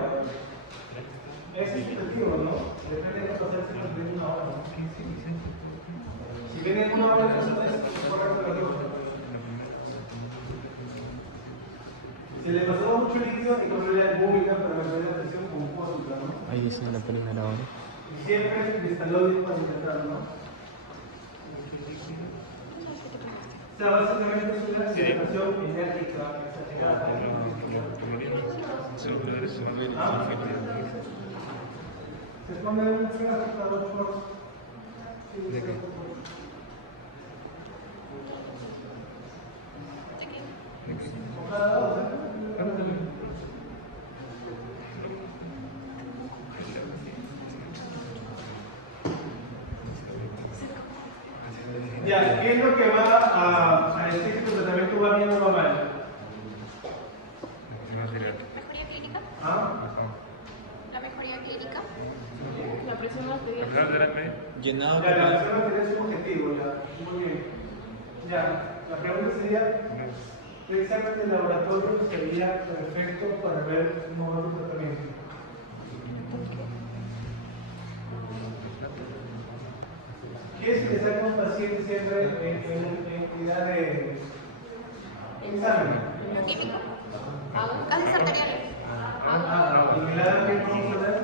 Es subjetivo, ¿no? Depende de cuánto hacerse en una hora, ¿no? Si viene en una hora, entonces es correcto la dosis. Se le pasó mucho líquido y con una pública para mantener la presión compósita, ¿no? Ahí dice en la primera hora. Y siempre cristalóide para intentar, ¿no? O sea, básicamente es una aceleración enérgica exagerada. Se pone una frase para 8 horas. Cada dos, ¿eh? Ya, ¿qué es lo que va a decir que tu tratamiento va bien o va mal? ¿Mejoría clínica? ¿Ah? ¿La mejoría clínica? La presión arterial. Llenado Ya, la presión arterial es un objetivo, ya. Muy bien. Ya, la pregunta sería, ¿qué exactamente el laboratorio sería perfecto para ver un nuevo tratamiento? ¿Qué es que saca un paciente siempre en unidad de examen? ¿Bioquímico? Gases arteriales. ¿Unidad de qué vamos a ver?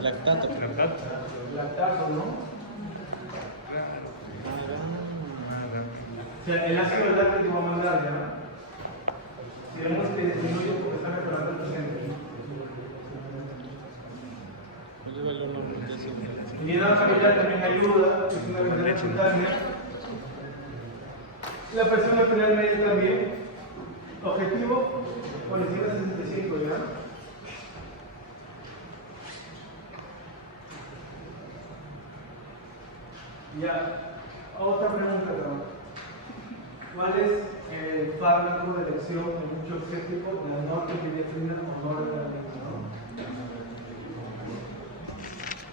lactato. Lactato, ¿no? O sea, el ácido láctico va a mandar ya. Queremos que disminuya porque está mejorando el paciente. Y en la familiar también ayuda, es una enfermedad cutánea. La presión arterial media también. Objetivo, por encima de 65, ¿ya? Ya, otra pregunta, ¿no? ¿Cuál es el fármaco de elección en un shock séptico de la norepinefrina o noradrenalina, ¿no?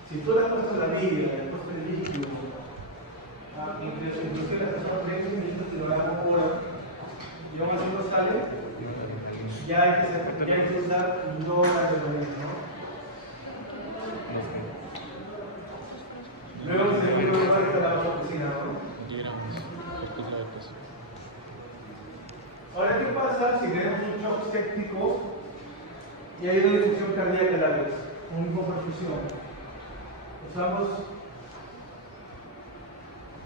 Si tú le has puesto la liga, le has puesto el líquido, inclusive las personas 20 minutos te lo dan por hora, y aún así no sale, ya hay que usar noradrenalina, ¿no? Luego, en segundo lugar, está la vasopresina, ¿no? Ahora, ¿qué pasa si tenemos un shock séptico y hay una disfunción cardíaca a la vez? Una hipoperfusión. Usamos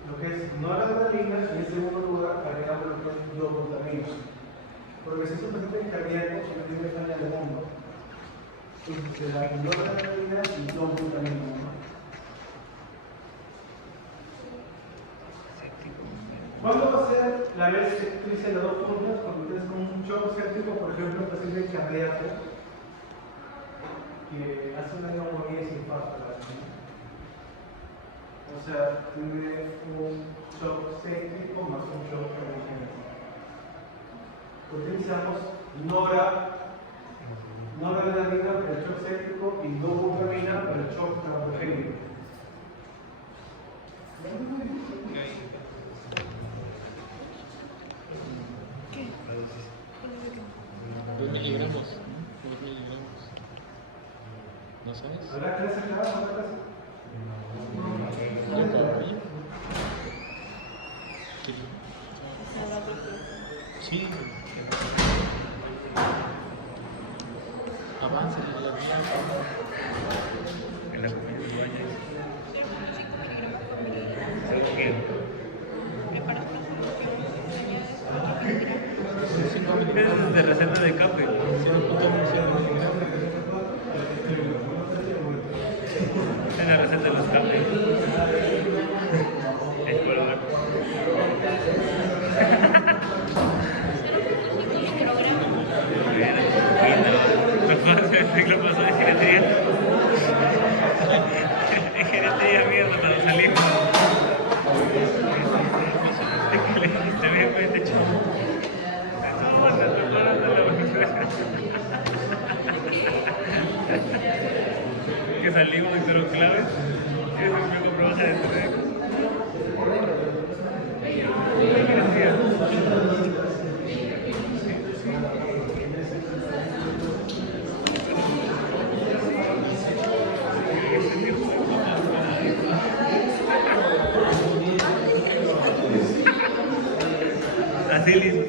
lo que es noradrenalina y en segundo lugar agregamos lo que es dobutamina. Porque si es un paciente cardíaco, no tiene falla de mundo. Entonces se da noradrenalina y dobutamina, ¿no? ¿Cuándo va a ser la vez que utilice las dos fórmulas? Cuando tienes un shock séptico, por ejemplo, un paciente cardíaco que hace una neumonía y se infarta. O sea, tiene un shock séptico más un shock cardíaco. Utilizamos noradrenalina para el shock séptico y dobutamina para el shock traumatogénico. 2 miligramos. 2 miligramos. ¿No sabes? ¿Habrá clase acá? ¿Habrá clase? ¿Ya acabó ya? Sí. Avanza en la vida. En la comida del baño. ¿Sabes qué? Es de receta de café. Es la receta de los cafés. Es color. Lo pasó de geriatría. En geriatría, mierda, para salir. Es que le dijiste bien, pues, te chavo. Que salimos y pero claves que se me compró baja de tren. Así listo.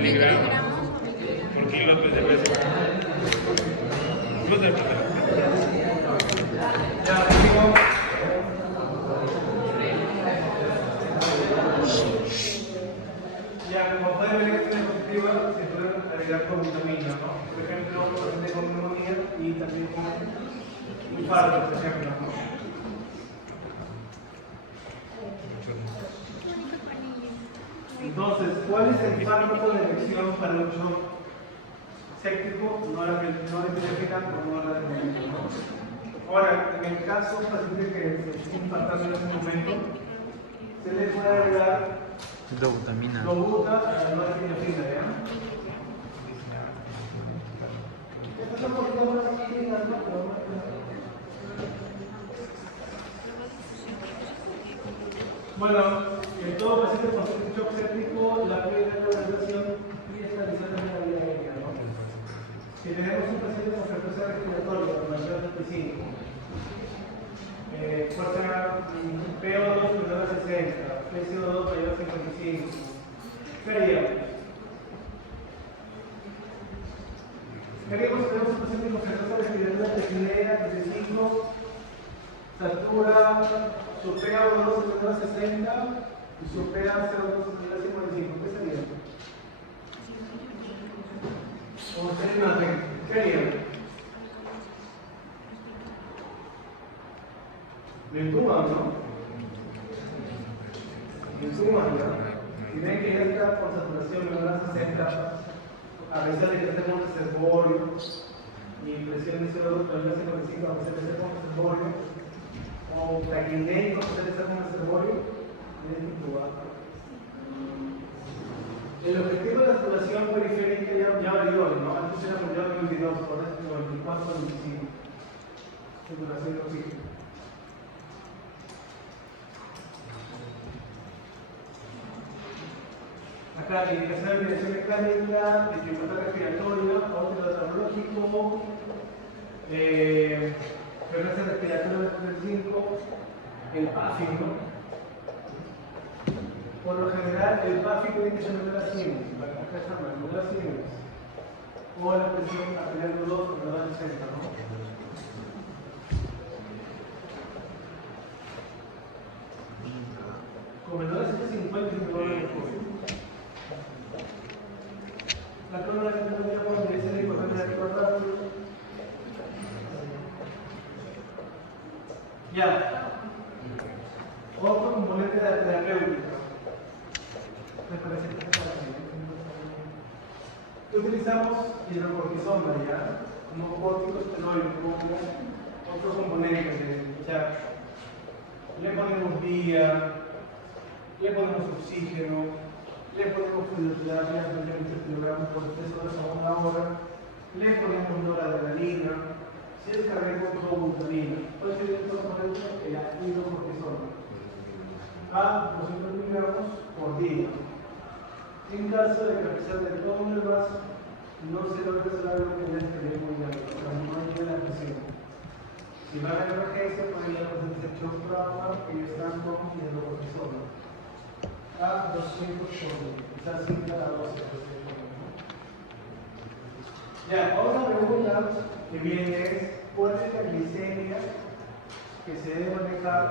Miligramos por kilo de peso. Ya, digo. Ya, como pueden ver en esta diapositiva, se pueden agregar con vitamina, ¿no? Por ejemplo, paciente con neumonía y también con infarto, por ejemplo, ¿no? Entonces, ¿cuál es el fármaco de elección para un shock séptico? No la epinefrina o no la adrenalina, ¿no? Ahora, en el caso de un paciente que se está infartando en ese momento, se le puede agregar Dobutamina. dobuta a la noradrenalina, ¿ya? Estas son un poquito más clínicas, ¿no? Bueno, en todo paciente con shock séptico, la primera evaluación y estabilización de la vida aérea, ¿no? Si tenemos un paciente con frecuencia respiratoria mayor de 25, fuerza PO2 mayor a 60, PCO2 mayor a 55, ¿qué haríamos? ¿Qué haríamos si tenemos un paciente con frecuencia respiratoria de 35, satura, su PO2 mayor a 60 y su PA02 mayor a 55? ¿Qué sería? ¿Cómo sería una regla? ¿Qué haríamos? Lo intuban, ¿no? Lo intuban, ¿no? Si ven que esta concentración menor a 60, a veces de que tenemos reservorio y presión de CO2 también se consigue a veces de con reservorio, o taquineico, a veces de con reservorio, es intubado. El objetivo de la circulación periférica ya varió, ¿no? Antes era por el 22, ahora es el 24 25. Circulación de oxígeno. Acá, indicación de dirección mecánica, dificultad respiratoria, óxido meteorológico, frecuencia respiratoria de 5, el PAFI, ¿no? Por lo general, el PAFI tiene que ser menor a 100, para que acá está mal, menor a 100. O la presión arterial de 2 o menor a 60, ¿no? Con menor a 150 y menor a 100. La crónica de la teoría de ser importante de recordar. Ya. Otro componente de la terapéutica. Me parece que está así. Utilizamos hidrocortisona ya, como corticosteroides, como otros componentes de chat. Le ponemos vía, le ponemos oxígeno, le ponemos fluidoterapia, 20 kilogramos por 3 horas a 1 hora, le ponemos noradrenalina, si es cardíaco, probutamina. Entonces, esto es la hidrocortisona a 200 miligramos por día. En caso de que a pesar de todo el vaso no se logre saber lo que es el muy alto, o sea, no hay la presión. Si van a la emergencia, pueden ir a los shock trauma que están con hidrocortisona a 200 por día, quizás 5 a 12. Ya, otra pregunta que viene es: ¿cuál es la glicemia que se debe manejar?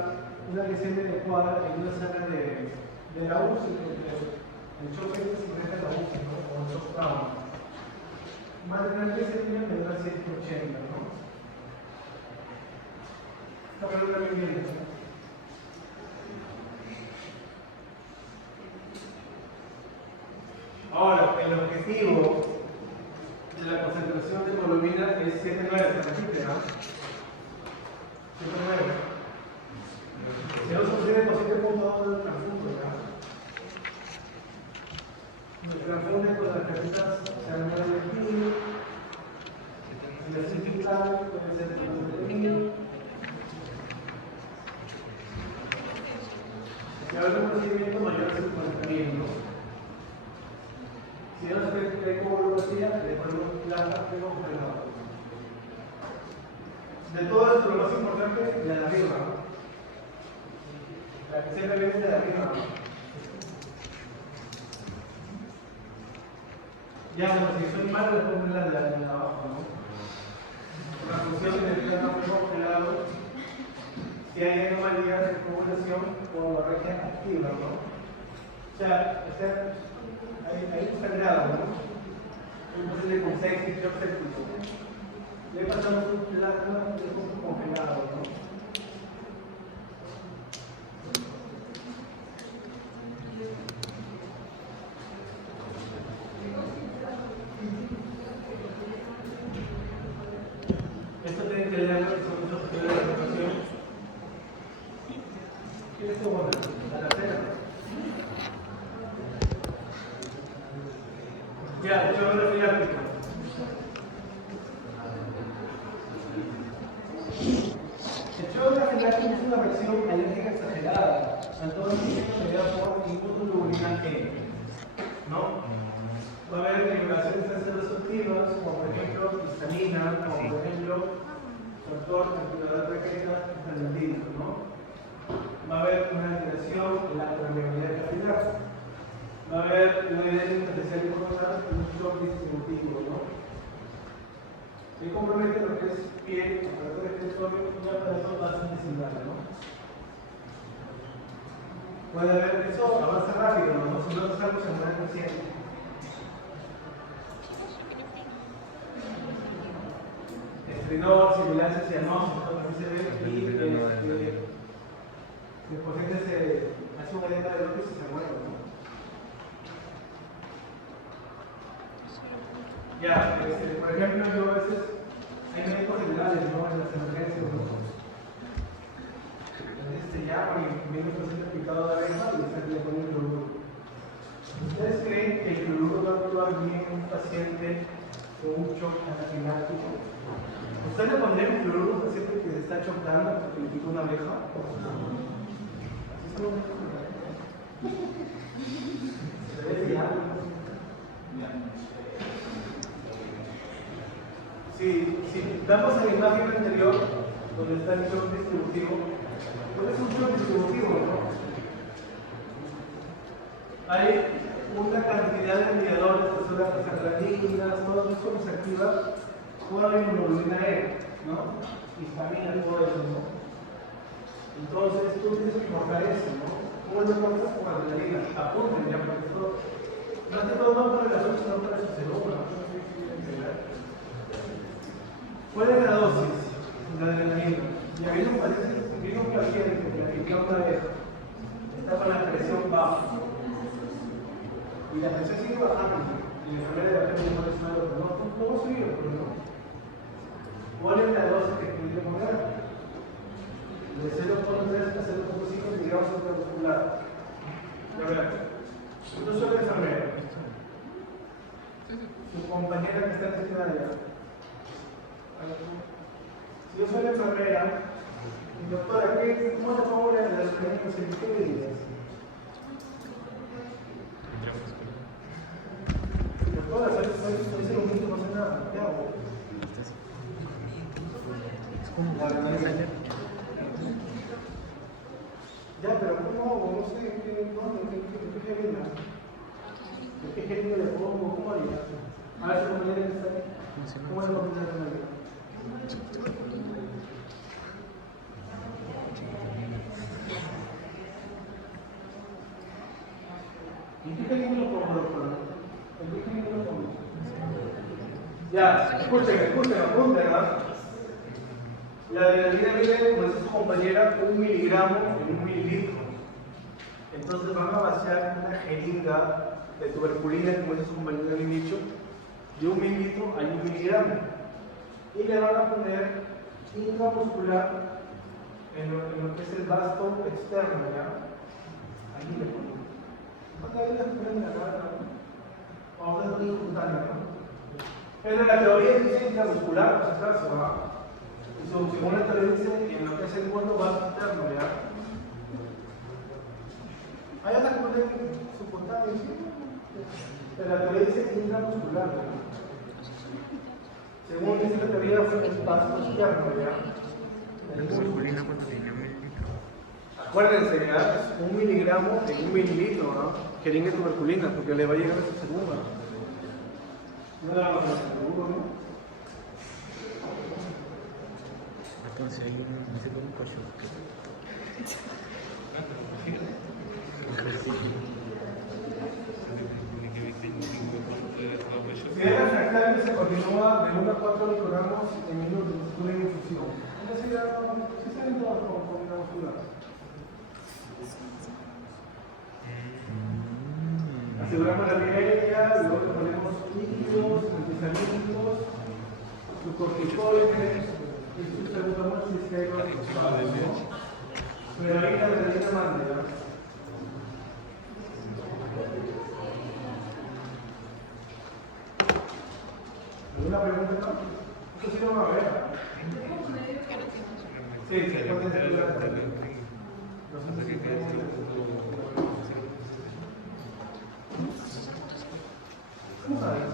Una glicemia adecuada en una sala de la UCI. El choque es se presenta en la UCI, ¿no? O el shock trauma. Más de una glicemia menor a 180, ¿no? Esta pregunta me viene, ¿no? Ahora, el objetivo de la concentración de hemoglobina es 7,9, ¿se repite, no? 7,9. Si no sucede por 7,2 del transfundo, ¿verdad? El transfundo con las casitas se anulan de quimio, y la simplificada puede ser de quimio. Si hay un procedimiento mayor a 50.000, ¿no? Si no se ve como velocidad, le ponemos placa de congelador. De todo esto, lo más importante es la de arriba. La que siempre viene de arriba. Ya, bueno, si son malos, le ponen la de abajo, ¿no? La función del plano congelado, si hay anomalías de coagulación o barreja activa, ¿no? O sea, ahí está el grado, ¿no? Entonces le con sexy, shock séptico. Le pasamos un plasma de congelado, ¿no? Esto tiene que leerlo, que son muchos de las situaciones. ¿Qué es esto? Bueno, la tercera. Ya, el chorro refriático. El chorro refriático es una reacción alérgica exagerada, entonces se da por inmunoglobulina E, ¿no? Va a haber regulaciones receptivas, como por ejemplo histamina, como por ejemplo factor activador requeta, estandardito, ¿no? Va a haber una alteración en la permeabilidad capilar. Va a haber una evidencia potencial importante en un shock distributivo, ¿no? Se compromete lo que es piel, aparato respiratorio, y aparato gastrointestinal, ¿no? Puede haber eso, avanza rápido, ¿no? Si no estamos en una paciente. Estridor, sibilancia, cianosis, así se ve, y el paciente se hace una dieta de lotes y se muere, ¿no? Ya, por ejemplo, yo a veces hay médicos generales, ¿no? En las emergencias, ¿no? Ya, viene el paciente picado de abeja y le ponen cloruro. ¿Ustedes creen que el cloruro va a actuar bien en un paciente con un shock anafiláctico? ¿Usted le pondría un cloruro a un paciente que se está chocando porque le pica una abeja? ¿Así se ve ya? Si damos a la imagen anterior, donde está el shock distributivo, ¿cuál es un shock distributivo, no? Hay una cantidad de mediadores que son las prostaglandinas, todo eso nos activa toda la inmunoglobulina E, ¿no? Histamina, todo eso, ¿no? Entonces tú tienes que cortar eso, ¿no? ¿Cómo lo cortas? Con adrenalina. Apunten ya, porque esto no es que todo va para la noche, sino para su cerebro, ¿no? ¿Cuál es la dosis? La adrenalina. Y había un paciente que le aplicaba una vez, está con la presión baja. Y la presión sigue bajando. Y la enfermera de bajando no es malo, pero no va a subir, pero no. ¿Cuál es la dosis que tiene que poner? De 0.3 a 0.5 miligramos intramuscular. Ya verán. Yo soy la enfermera. Su compañera que está en secundaria. Si yo soy la enfermera, mi doctora, ¿cómo le pongo la adrenalina? ¿Qué me dices? Doctora, soy lo mismo, no sé nada. ¿Qué hago? Es como la adrenalina. Ya, pero ¿cómo hago? No sé, ¿qué jeringa? ¿Qué jeringa le pongo? ¿Cómo haría? A ver si la compañera que está ahí. ¿Cómo le pongo la adrenalina? ¿En qué jeringa lo pongo, doctora? ¿En qué jeringa lo pongo? Ya, escuchen, apunten, ¿verdad? La adrenalina viene, como dice su compañera, 1 miligramo en 1 mililitro. Entonces van a vaciar una jeringa de tuberculina, como dice su compañera al inicio, de 1 mililitro a 1 miligramo. Y le van a poner intramuscular en lo que es el vasto externo, ¿ya? Aquí le pongo. Ahí le ponen la cara, ¿no? Vamos a hacer un cutáneo, ¿no? Pero la teoría dice intramuscular, por si acaso, ¿no? Según la teoría dice en lo que es el mundo vasto externo, ¿ya? Hay otra que poner su cutáneo, ¿sí? Pero la teoría dice intramuscular, ¿no? Según dice la teoría, fue el vasto externo, ¿ya? Acuérdense, ¿ya? 1 miligramo en 1 mililitro, ¿no? Jeringa de tuberculina, porque le va a llegar a su segunda. No le vamos a hacer seguro, ¿no? Entonces ahí me hice como un cocho. Si era fractal que se continúa de 1 a 4 microgramos en minutos de una infusión. Es decir, si está viendo con la muscular. Aseguramos la vigencia y luego ponemos líquidos, antihistamínicos, glucocorticoides y sustituimos el sistema. Pero ahí la adrenalina manda, ¿ya? ¿Alguna pregunta más? Esto sí lo va a ver. Sí, se puede hacer. ¿Cómo sabes?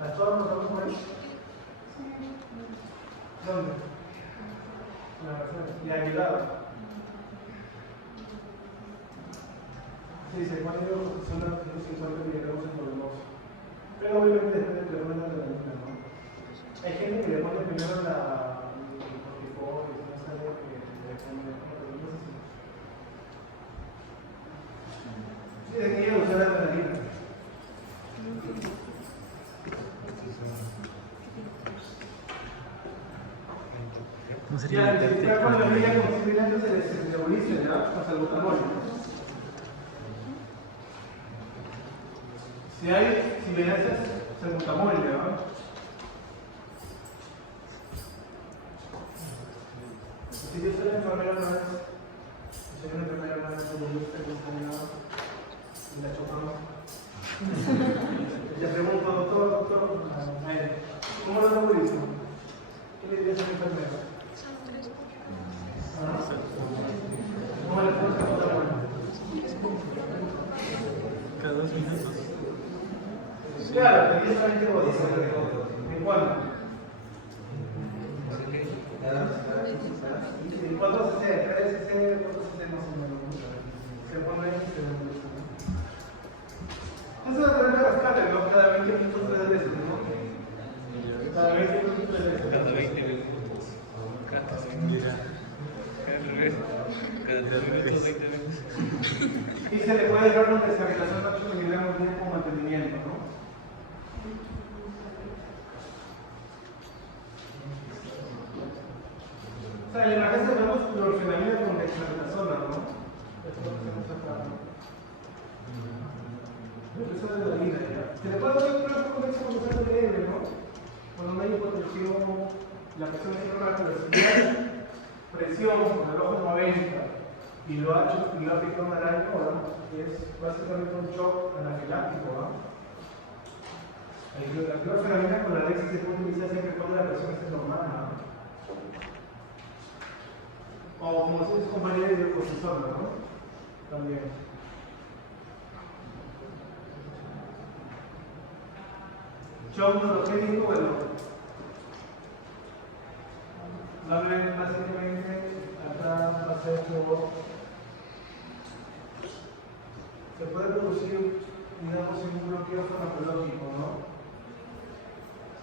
¿Las todas nos vamos por ahí? ¿Dónde? Y ayudado. Sí, se pone son las 50 miligramos en volumoso. Pero obviamente depende de la buena de la luna, ¿no? Hay gente que le pone primero la corticoides, no sé que le pone, no sé si. Sí, de que ella usar la adrenalina. No sería Ya, meterte ya cuando la con- brilla con similares se nebuliza, ¿ya? Hasta el butanol. Si hay silencias, se butamol, ¿ya? Si yo soy la enfermera una vez, soy una enfermera una vez, como yo estoy contaminado, y la chocamos. Le pregunto, doctor, a él, ¿cómo lo nebulizo? ¿Qué le dirías a mi enfermera? ¿Cómo le puedo sacar la mano? Cada 2 minutos. Claro, te dice solamente vos. ¿En cuánto? ¿En cuánto cc? 3 cc, ¿cuánto cc más o menos? Se pone ahí y se nebuliza. Eso depende de rescate, ¿no? Cada 20 minutos 3 veces, ¿no? Cada 20 minutos 3 veces. Cada 20 minutos. Cada 20 minutos. Cada 3 veces. Cada 3 minutos, 20 minutos. Y se le puede dar una deshabitación de 8 miligramos de como mantenimiento, ¿no? O sea, en la emergencia tenemos clorfenamina con dexametasona, ¿no? Esto lo hacemos acá. Eso es de la vida, ¿ya? Se le puede dar un cloro con dexametasona leve, ¿no? Cuando no hay hipotensión, la presión circular, presión con el ojo 90 y lo ha aplicado una larga hora, es básicamente un shock anafiláctico, ¿no? La clorfenamina con la Dexa se puede utilizar siempre cuando la presión esté normal, ¿no? O como si es compañía de hidrocortisona, ¿no? También. Shock monogénico, bueno. Básicamente, acá va a ser por... Se puede producir, digamos, un bloqueo farmacológico, ¿no?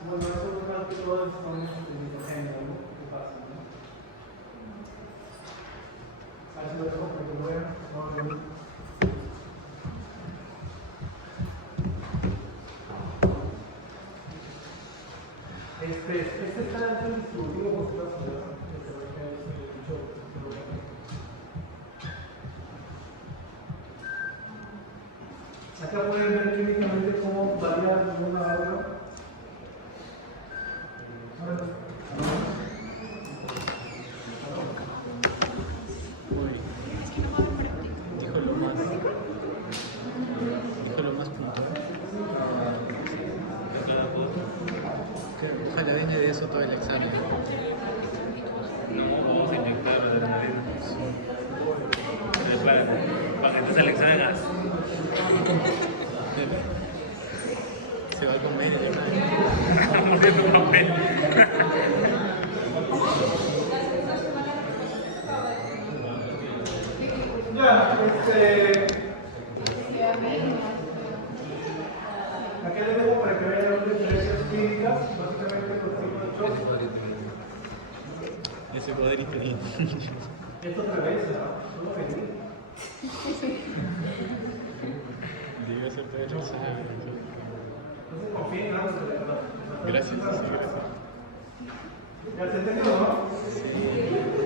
Bueno, eso es más que todo es con el nitrogeno, ¿no? ¿Qué pasa, no? Así lo dejo porque lo vean, no. Este está en el distributivo por su caso, ¿verdad? Acá pueden ver químicamente cómo varía de una a otra. Dijo lo más puntual. Ojalá venga de eso todo el examen. No, vamos a inyectar adrenalina. Para que entonces el examen gas. Se va a comer el examen. Mordiendo un papel. Ya, aquí les dejo para que vean las diferencias clínicas, básicamente los tipos de shock. Ese cuadrito ahí. Esto otra vez, ¿no? Solo venir. Debe ser todo el examen. Entonces confíen, ¿no? Gracias, sí, gracias. ¿Ya se entendió, no? Sí.